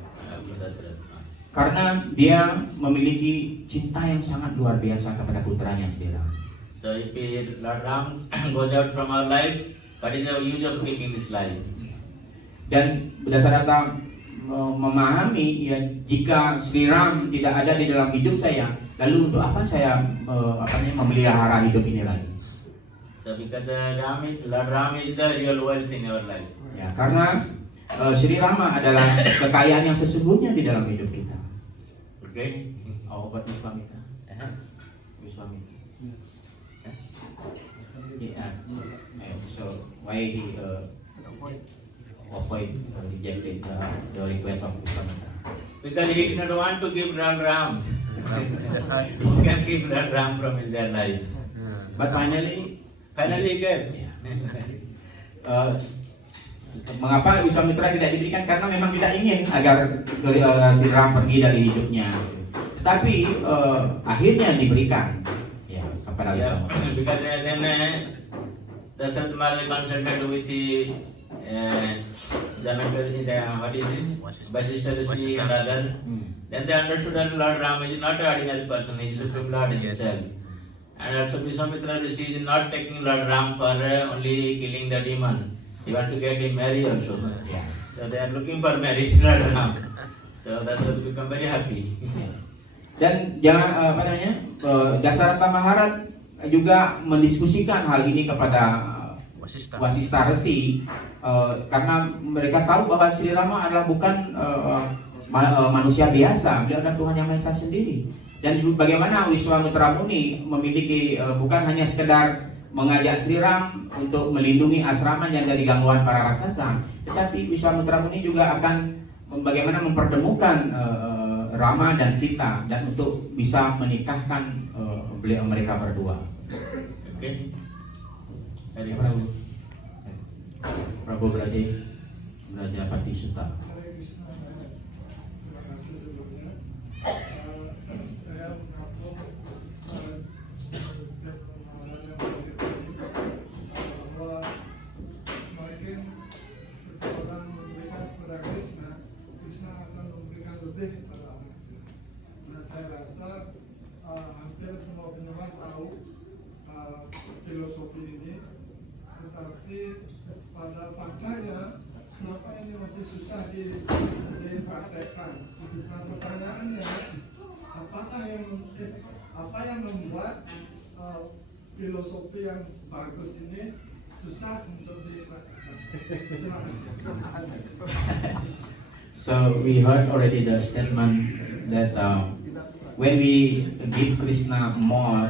Dasaratha. Karena dia memiliki cinta yang sangat luar biasa kepada putranya Sri Ram. So if Lord Ram goes out from our life, what is the use of keeping this life? Dan Dasaratha memahami, ya, jika Sri Ram tidak ada di dalam hidup saya, lalu untuk apa saya memelihara hidup ini lagi? So because Lord Ram is the real wealth in our life. Ya, karena Sri Rama adalah kekayaan yang sesungguhnya di dalam hidup kita. Okay. Buat Wiswamitra. Wiswamitra. So why he avoid rejected the request of Wiswamitra? Because he did not want to give Lord Ram. He can keep Lord Ram from their life. But finally he gave. Mengapa Wiswamitra tidak diberikan? Karena memang tidak ingin agar Sri Ram pergi dari hidupnya. Tetapi akhirnya diberikan, ya, kepada Wiswamitra. Because then Dasarath Maharaj consulted with the what is it? Vasishtha Rishi and other. Then they understood that Lord Ram is not an ordinary person, he is Supreme Lord himself. And also Vishwamitra Rishi is not taking Lord Ram for only killing the demon. He want to get him married also. Yeah. So they are looking for marriage Lord Ram. So that will become very happy. Dan jangan Dasaratha Maharaj juga mendiskusikan hal ini kepada Vasishtha Rishi, karena mereka tahu bahwa Sri Rama adalah bukan manusia biasa, dia adalah Tuhan yang Maha Esa sendiri. Dan bagaimana Wiswamitra Muni memiliki bukan hanya sekedar mengajak Sri Ram untuk melindungi asrama yang dari gangguan para raksasa, tetapi Wiswamitra Muni juga akan bagaimana mempertemukan Rama dan Sita dan untuk bisa menikahkan mereka berdua. Okay. Dari Prabu Braja Pati Suta. Saya mengaku setiap bahwa semakin seseorang memberikan kepada Krishna akan memberikan lebih kepada orang. Nah, saya hampir semua penyembah tahu filosofi ini, tetapi pada faktanya kenapa ini masih susah dipraktekkan. Nah, pertanyaannya, apa yang membuat filosofi yang bagus ini susah untuk dipraktekkan? Terima kasih. So we heard already the statement that when we give Krishna more,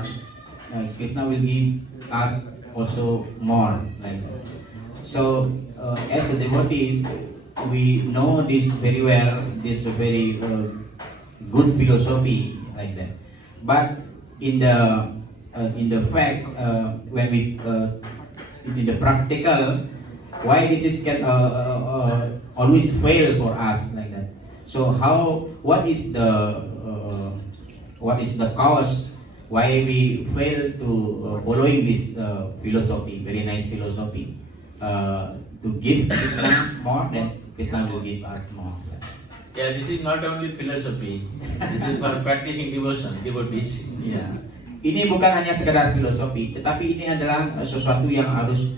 Krishna will give us also more. Like that. So as a devotee, we know this very well. This very good philosophy like that. But in the fact, when we in the practical, why this is can always fail for us like that. So what is the cause why we fail to following this philosophy, very nice philosophy, to give Krishna more, then Krishna will give us more. Yeah, this is not only philosophy. This is for practicing devotees. Ya, ini bukan hanya sekedar filosofi, tetapi ini adalah sesuatu yang harus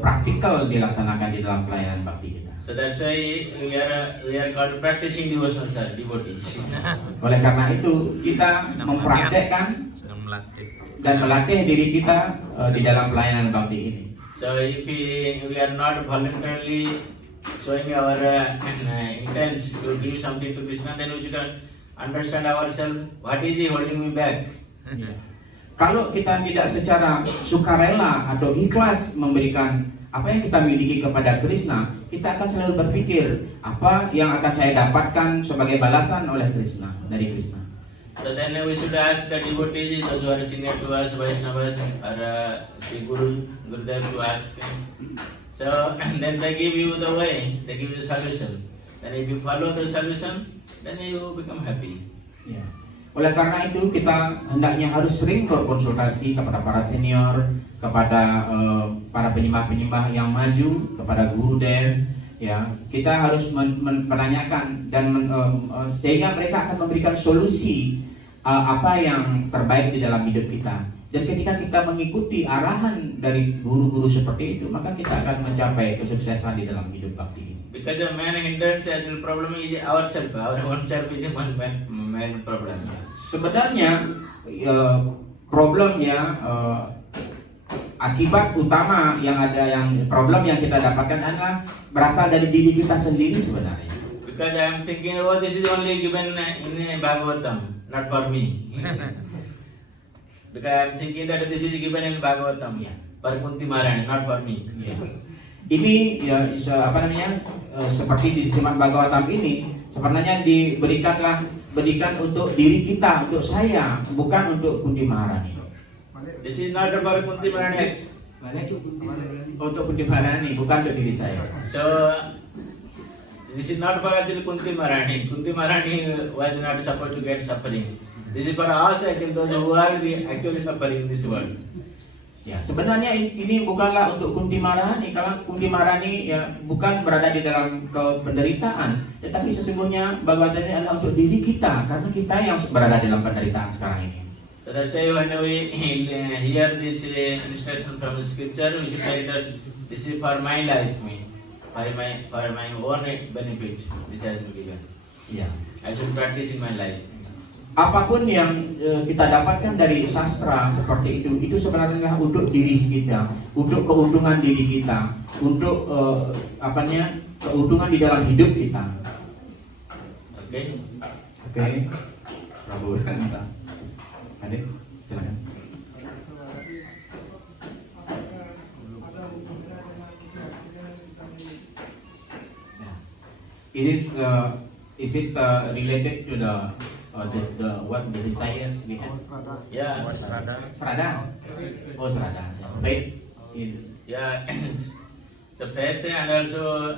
praktikal dilaksanakan di dalam pelayanan bakti kita. So that's why we are called practicing devotees. Oleh karena itu kita mempraktekkan Sedang melatih. dan melatih diri kita di dalam pelayanan bakti ini. So if we are not voluntarily showing our intent to give something to Krishna, then we should understand ourselves. What is he holding me back? Kalau kita tidak secara sukarela atau ikhlas memberikan apa yang kita miliki kepada Krishna, kita akan selalu berpikir apa yang akan saya dapatkan sebagai balasan oleh Krishna, dari Krishna. So then we should ask the devotees, those who are senior to us, Vaishnavas, or the Gurudev to ask. So then they give you the way, they give you the solution. Then if you follow the solution, then you become happy. Ya. Oleh karena itu kita hendaknya harus sering berkonsultasi kepada para senior, kepada para penyembah-penyembah yang maju, kepada Gurudev. Ya, kita harus menanyakan dan sehingga mereka akan memberikan solusi apa yang terbaik di dalam hidup kita. Dan ketika kita mengikuti arahan dari guru-guru seperti itu, maka kita akan mencapai kesuksesan di dalam hidup bakti ini. Because the main hindrance actual problem is ourselves. Our own self is the main problem. Sebenarnya problemnya akibat utama yang problem yang kita dapatkan adalah berasal dari diri kita sendiri sebenarnya. Because I am thinking, oh, this is only given in Bhagavatam, not for me. Because I am thinking that this is given in Bhagavatam, for Kunti Maharani, not for me. Ya. Ini ya seperti di Srimad Bhagavatam ini sebenarnya diberikan untuk diri kita, untuk saya, bukan untuk Kunti Maharani. This is not for Kunti Maharani. Untuk Kunti Maharani, bukan untuk diri saya. So this is not for actually Kunti Maharani. Kunti Maharani was not supposed to get suffering. This is for us actually, those who are actually suffering in this world. Ya, sebenarnya ini bukanlah untuk Kunti Maharani. Kalau Kunti Maharani ya bukan berada di dalam penderitaan, tetapi sesungguhnya Bhagavatam ini adalah untuk diri kita, karena kita yang berada dalam penderitaan sekarang ini. So that's why when we hear this instruction from the scripture, we should say that this is for my life, for my own benefit. This has been given. Ya. I should practice in my life. Apapun yang kita dapatkan dari sastra seperti itu sebenarnya untuk diri kita, untuk keuntungan diri kita, untuk keuntungan di dalam hidup kita. Okay. Oke. Prabu Ranta. Adik, silakan. Is it related to the what the desires we have? Yeah. Srada. Oh, srada. Faith is Yeah. The faith, and also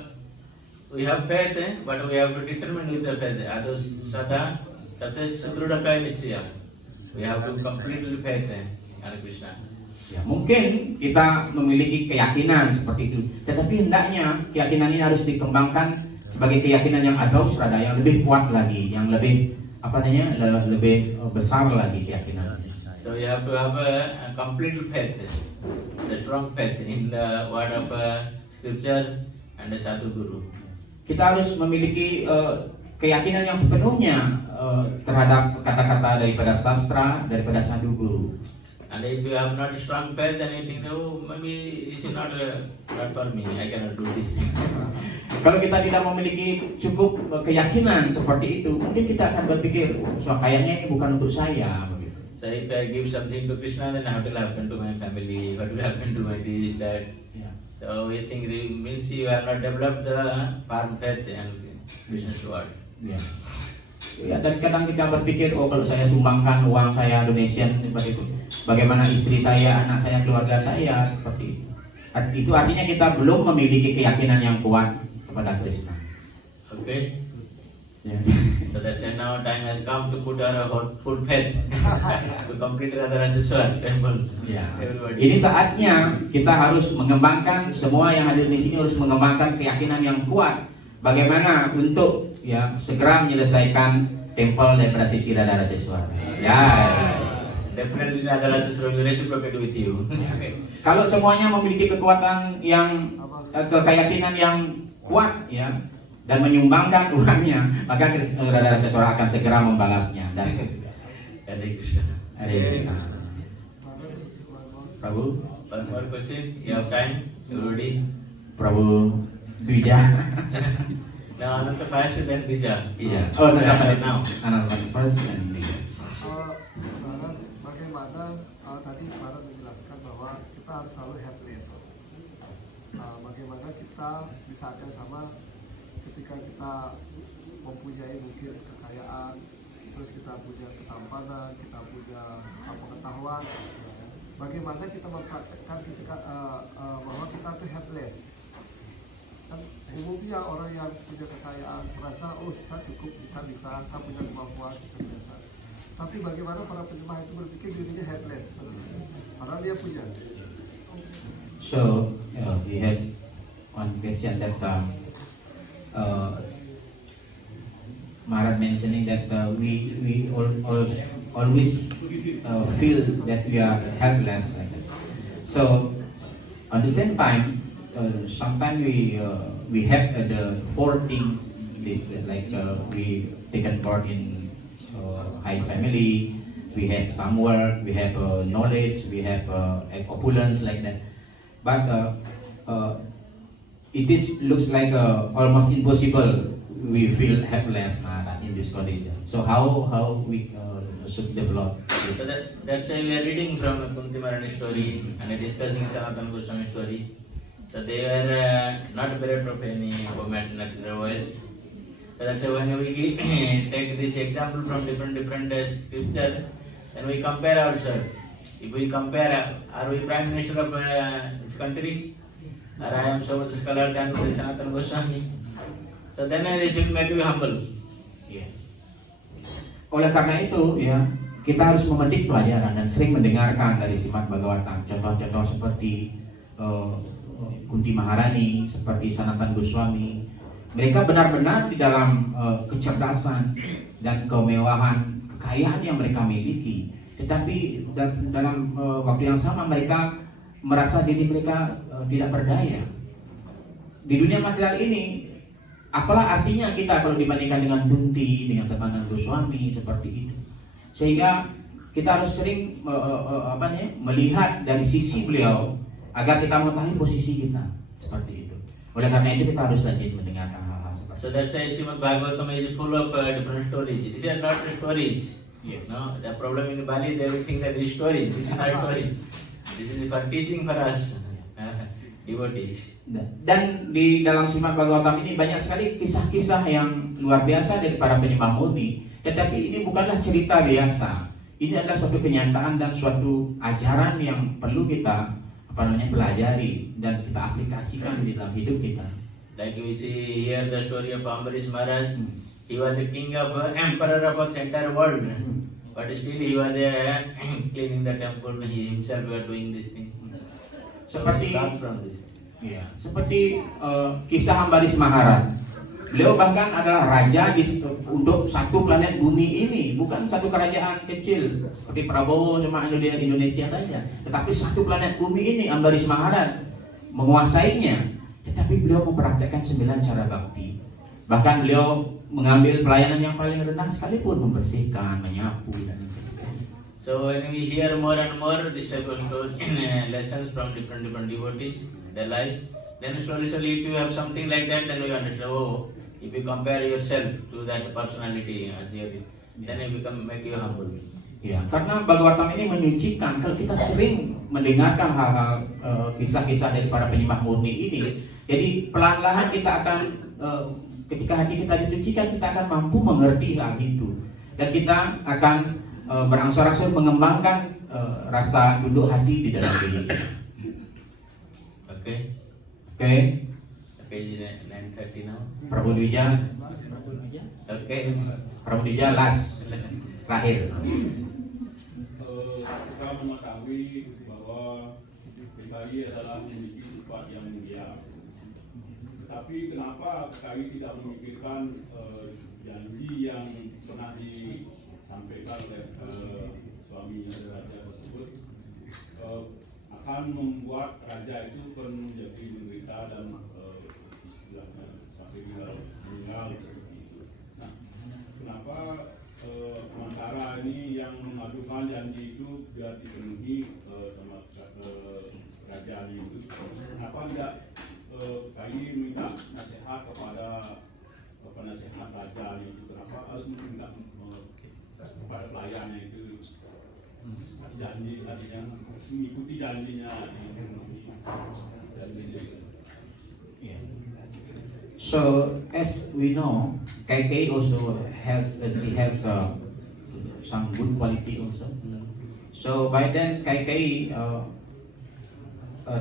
we have faith, but we have to determine with the faith. Others Shraddha, Tate Sudrudaka Nisya. We have to completely faith in Krishna. ya, mungkin kita memiliki keyakinan seperti itu, tetapi hendaknya keyakinan ini harus dikembangkan sebagai keyakinan yang adau srada, yang lebih kuat lagi, yang lebih apa namanya lebih besar lagi keyakinan. So you have to have a complete faith, a strong faith in the word of scripture and the Sadhu Guru. Kita harus memiliki keyakinan yang sepenuhnya terhadap kata-kata daripada sastra, daripada sadhu guru. And if you have not strong faith, then you think, oh, maybe this is not for me, I cannot do this thing. Kalau kita tidak memiliki cukup keyakinan seperti itu, mungkin kita akan berpikir, so, kayaknya ini bukan untuk saya. Begitu. So if I give something to Krishna, then what will happen to my family? What will happen to my this, that? Ya. So you think it means you have not developed the firm faith and business word. Ya. Ya, dan kadang kita berpikir, oh kalau saya sumbangkan uang saya donation seperti itu, bagaimana istri saya, anak saya, keluarga saya seperti itu. Itu artinya kita belum memiliki keyakinan yang kuat kepada Krishna. Okay? Ya. So that's why now time has come to put our full faith to complete Radharaseswar temple. Ya. Everybody. Ini saatnya kita harus mengembangkan, semua yang hadir di sini harus mengembangkan keyakinan yang kuat. Bagaimana untuk ya segera menyelesaikan tempel daripada sisi Radharaseswar. Ya. Definitely Radharaseswar will reciprocate with you. Kalau semuanya memiliki kekuatan yang keyakinan yang kuat ya dan menyumbangkan uangnya, maka Radharaseswar akan segera membalasnya. Dan Hare Krishna. Hare Krishna. Prabhu, One more question. You have time? You ready? Prabhu Bija. Now Ananta first, then Bija. Iya. Oh, now. Anak first and Bija. Bagaimana tadi Barat menjelaskan bahwa kita harus selalu helpless. Bagaimana kita di saat yang sama ketika kita mempunyai mungkin kekayaan, terus kita punya ketampanan, kita punya pengetahuan, bagaimana kita mempraktekkan ketika bahwa kita itu helpless. Kan umumnya orang yang punya kekayaan merasa, oh saya cukup, bisa, saya punya kemampuan, biasa. Tapi bagaimana para penyembah itu berpikir dirinya helpless, padahal dia punya. So he has one question that Maharaj mentioning that we always feel that we are helpless. Like that. So at the same time, sometimes we have the four things like we taken part in high family, we have some work, we have knowledge, we have opulence like that. But it looks like almost impossible. We feel helpless in this condition. So how we should develop? So that's why we are reading from Kunti Maharani story and discussing Sanatana Goswami story. So they were not bereft of any material wealth. So that's why when we take this example from different scriptures, then we compare ourselves. If we compare, are we Prime Minister of this country? Or I am so much scholar than Sanatana Goswami? So then they should make you humble. Yeah. Oleh karena itu ya kita harus memetik pelajaran dan sering mendengarkan dari Srimad Bhagavatam contoh-contoh seperti Kunti Maharani, seperti Sanatana Goswami. Mereka benar-benar di dalam kecerdasan dan kemewahan, kekayaan yang mereka miliki. Tetapi dalam waktu yang sama mereka merasa diri mereka tidak berdaya. Di dunia material ini, apalah artinya kita kalau dibandingkan dengan Kunti, dengan Sanatana Goswami seperti itu. Sehingga kita harus sering melihat dari sisi beliau agar kita mengetahui posisi kita seperti itu. Oleh karena itu kita harus rajin mendengarkan hal-hal seperti itu. So that's why Srimad Bhagavatam is full of different stories. These are not stories. Yes. No, the problem in Bali, they will think that is stories. This is not story. This is for teaching for us devotees. Dan di dalam Srimad Bhagavatam ini banyak sekali kisah-kisah yang luar biasa dari para penyembah murni. Tetapi ini bukanlah cerita biasa. Ini adalah suatu kenyataan dan suatu ajaran yang perlu kita pelajari dan kita aplikasikan di dalam hidup kita. Like we see here the story of Ambarish Maharaj. He was the king of emperor of the entire world. But still he was cleaning the temple. He himself was doing this thing. Seperti So from this. ya, seperti kisah Ambarish Maharaj. Beliau bahkan adalah raja untuk satu planet bumi ini, bukan satu kerajaan kecil seperti Prabowo cuma Indonesia saja, tetapi satu planet bumi ini Ambaris Maharaj menguasainya. Tetapi beliau mempraktekkan 9 cara bakti. Bahkan beliau mengambil pelayanan yang paling rendah sekalipun, membersihkan, menyapu dan sebagainya. So when we hear more and more this type of lessons from different devotees, their life, then slowly if you have something like that, then we understand. Oh, if you compare yourself to that personality, then it make you humble. Ya, karena Bhagavatam ini menyucikan. Kalau kita sering mendengarkan hal-hal kisah-kisah dari para penyembah murni ini, jadi pelan-pelan kita akan ketika hati kita disucikan, kita akan mampu mengerti hal itu, dan kita akan berangsur-angsur mengembangkan rasa tunduk hati di dalam diri kita. Okay. Oke, Page 930 now. Prabodwija. Okay. Prabodwija last, terakhir. Kita mengetahui bahwa PKI adalah memiliki sifat yang mulia. Tetapi kenapa PKI tidak memikirkan janji yang pernah disampaikan oleh suaminya raja tersebut akan membuat raja itu menjadi menderita dan istilahnya sampai meninggal seperti itu. Nah, kenapa Mantara ini yang mengadukan janji itu biar dipenuhi sama kerajaan itu? Kenapa tidak KAI minta nasihat kepada penasehat raja itu? Kenapa harus minta kepada pelayannya itu janji tadinya mengikuti janjinya dipenuhi janjinya itu? So as we know, KK also has some good quality also. So by then KK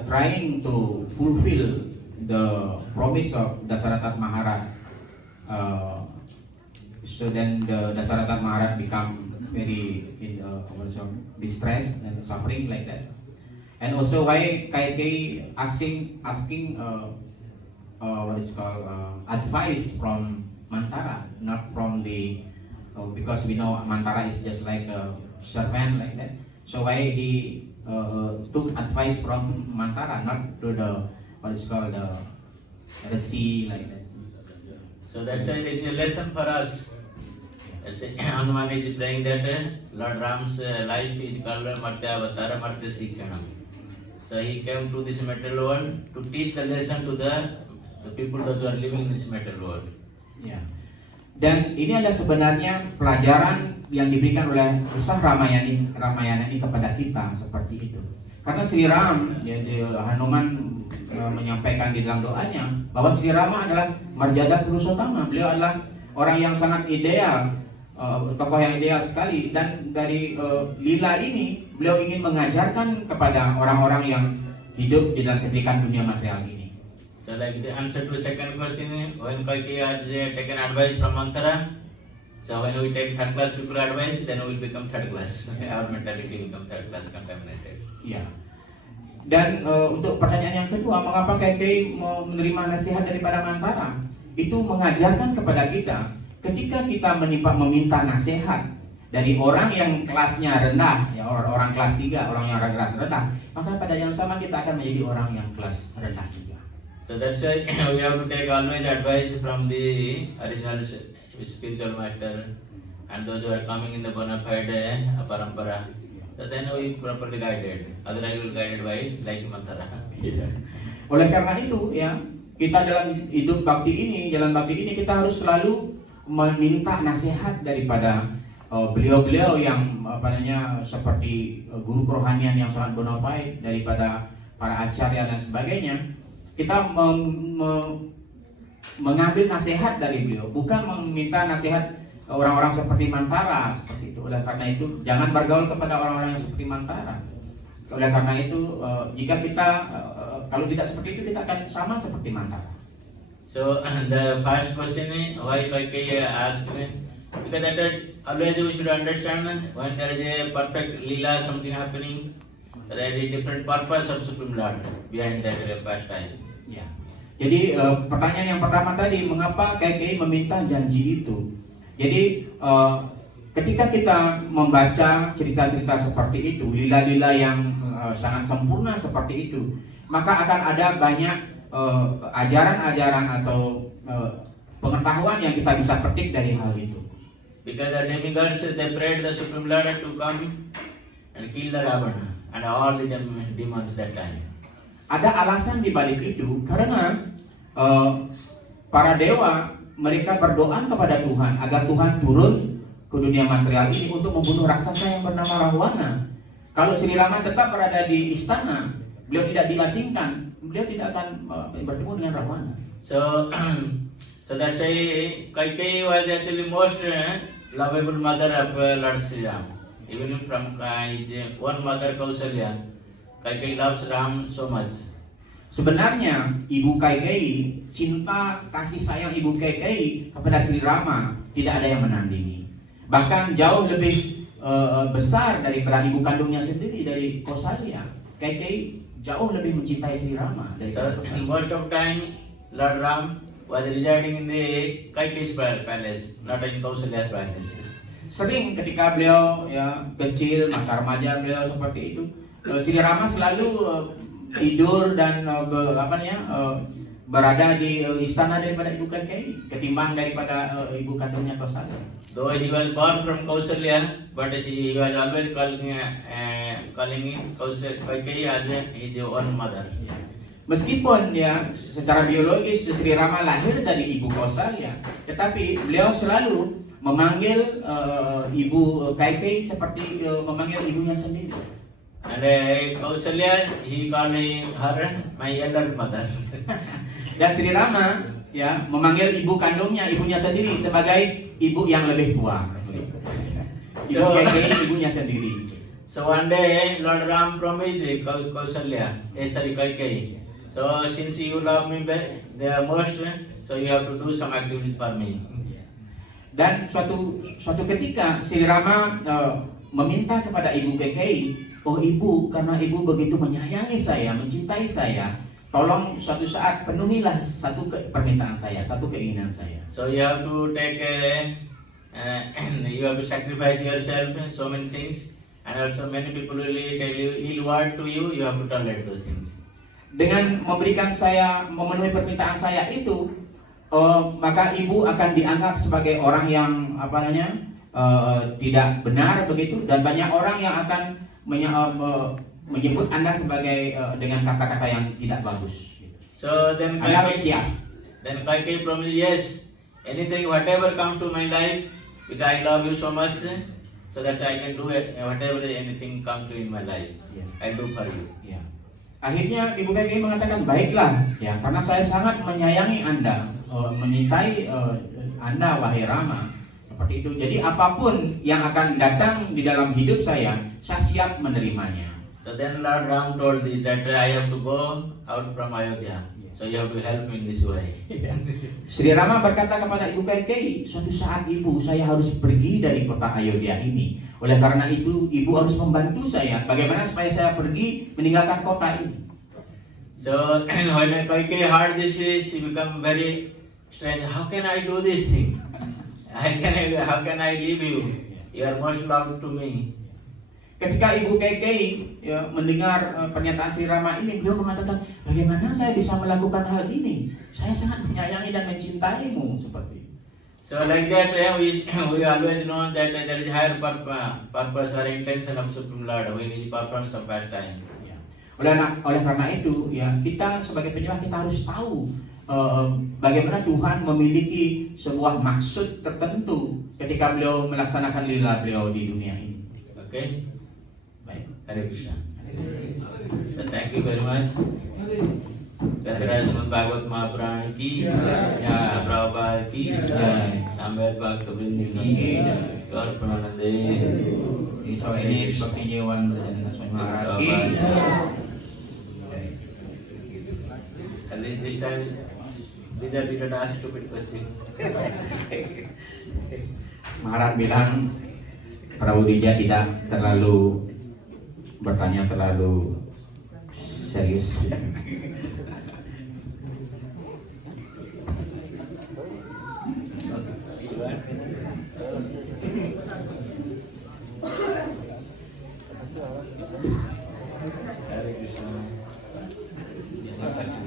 trying to fulfill the promise of Dasaratha Maharaj. So then the Dasaratha Maharaj become very also distressed and suffering like that. And also why KK asking what is called advice from Mantara, not from the because we know Mantara is just like a servant like that. So why he took advice from Mantara, not to the what is called the sea like that. So that's why it is a lesson for us. Hanuman is praying that Lord Ram's life is called Martya Avatara Martya Sikhanam. So he came to this material world to teach the lesson to the people that are living in this material world. Ya. Dan ini adalah sebenarnya pelajaran yang diberikan oleh Usah Ramayana ini kepada kita seperti itu. Karena Sri Ram, Hanuman menyampaikan di dalam doanya bahwa Sri Rama adalah Marjada Purushotama. Beliau adalah orang yang sangat ideal, tokoh yang ideal sekali. Dan dari lila ini beliau ingin mengajarkan kepada orang-orang yang hidup di dalam kehidupan dunia material ini. So like the answer to second question, when Kaikeyi has taken advice from Mantara, so when we take third class people advice, then we will become third class. Our mentality become third class contaminated. Ya. Dan untuk pertanyaan yang kedua, mengapa Kaikeyi menerima nasihat daripada Mantara? Itu mengajarkan kepada kita, ketika kita meminta nasihat dari orang yang kelasnya rendah, ya orang kelas 3, orang yang kelas rendah, maka pada yang sama kita akan menjadi orang yang kelas rendah juga. So that's why we have to take always advice from the original spiritual master and those who are coming in the bona fide parampara. So then we properly guided. Otherwise we will guided by like Mantara. Oleh karena itu ya, kita dalam hidup bakti ini, jalan bakti ini kita harus selalu meminta nasihat daripada beliau-beliau yang seperti guru kerohanian yang sangat bona fide, daripada para acarya dan sebagainya. Kita mengambil nasihat dari beliau, bukan meminta nasihat orang-orang seperti Mantara seperti itu. Oleh karena itu jangan bergaul kepada orang-orang yang seperti Mantara. Oleh karena itu jika kita kalau tidak seperti itu, kita akan sama seperti Mantara. So the first question is why Kaikeyi asked me, because that always we should understand when there is a perfect lila something happening, there is a different purpose of Supreme Lord behind that pastime. Ya. Jadi pertanyaan yang pertama tadi, mengapa KKI meminta janji itu? Jadi ketika kita membaca cerita-cerita seperti itu, lila-lila yang sangat sempurna seperti itu, maka akan ada banyak ajaran-ajaran atau pengetahuan yang kita bisa petik dari hal itu. Because the demigods, they prayed the Supreme Lord to come and kill the Ravana and all the demons that time. Ada alasan di balik itu karena para dewa mereka berdoa kepada Tuhan agar Tuhan turun ke dunia material ini untuk membunuh raksasa yang bernama Rahwana. Kalau Sri Rama tetap berada di istana, beliau tidak diasingkan, beliau tidak akan bertemu dengan Rahwana. So that's why Kaikeyi was actually most lovable mother of Lord Sri Ram. Even from his one mother Kausalya, Kaikeyi loves Ram so much. Sebenarnya Ibu Kaikeyi, cinta kasih sayang Ibu Kaikeyi kepada Sri Rama tidak ada yang menandingi. Bahkan jauh lebih besar daripada ibu kandungnya sendiri, dari Kausalya. Kaikeyi jauh lebih mencintai Sri Rama. So most of time Lord Ram was residing in the Kaikeyi's palace, not in Kausalya's palace. Sering ketika beliau ya kecil, masa remaja beliau seperti itu, Sri Rama selalu tidur dan berada di istana daripada Ibu Kaikeyi ketimbang daripada ibu kandungnya Kausalya. Though he was born from Kausalya, but he was always calling Kaikeyi as his own mother. Meskipun ya secara biologis Sri Rama lahir dari ibu Kausalya, tetapi beliau selalu memanggil Ibu Kaikeyi seperti memanggil ibunya sendiri. And Kausalya, he called her my elder mother. Dan Sri Rama ya memanggil ibu kandungnya, ibunya sendiri sebagai ibu yang lebih tua. Ibu Kaikeyi ibunya sendiri. So one day Lord Ram promised Kausalya, Kaikeyi. So since you love me the most, so you have to do some activities for me. Dan suatu ketika Sri Rama meminta kepada Ibu Kaikeyi, oh Ibu, karena Ibu begitu menyayangi saya, mencintai saya, tolong suatu saat penuhilah satu permintaan saya, satu keinginan saya. So you have to take you have to sacrifice yourself so many things, and also many people will tell you ill word to you. You have to tolerate those things. Dengan memberikan saya, memenuhi permintaan saya itu, maka Ibu akan dianggap sebagai orang yang tidak benar begitu, dan banyak orang yang akan menyebut Anda sebagai dengan kata-kata yang tidak bagus. So then Anda harus siap. Then Kaikeyi promised, yes, anything, whatever come to my life, because I love you so much, so that I can do it, whatever anything come to in my life, I'll do for you. Ya. Akhirnya Ibu Kaikeyi mengatakan, baiklah, ya, karena saya sangat menyayangi Anda, menyintai Anda, wahai Rama, seperti itu. Jadi apapun yang akan datang di dalam hidup saya siap menerimanya. So then Lord Ram told this, that I have to go out from Ayodhya. So you have to help me in this way. Sri Rama berkata kepada Ibu Kaikeyi, suatu saat Ibu, saya harus pergi dari kota Ayodhya ini. Oleh karena itu, Ibu harus membantu saya. Bagaimana supaya saya pergi meninggalkan kota ini? So when Kaikeyi heard this, she became very strange. How can I do this thing? How can I leave you? You are most loved to me. Ketika Ibu Kaikeyi ya, mendengar pernyataan Sri Rama ini, beliau mengatakan, bagaimana saya bisa melakukan hal ini? Saya sangat menyayangi dan mencintaimu, seperti itu. So like that, we always know that there is higher purpose or intention of Supreme Lord when he performs a pastime. Ya. Oleh karena itu, ya kita sebagai penyembah kita harus tahu bagaimana Tuhan memiliki sebuah maksud tertentu ketika beliau melaksanakan lila beliau di dunia ini. Okay. Baik. Hare Krishna. So thank you very much. Kathiraj Srimad Bhagavad Mahapuran ki, ya Prabhupada ki, Sambat Bhakta Vrinda ki, Gaur Pramanande. So ini seperti Jewan Maharaj ki. At least this time, Bija didn't ask stupid question. Maharaj bilang Prabu Dija tidak terlalu bertanya terlalu serius. Terima kasih.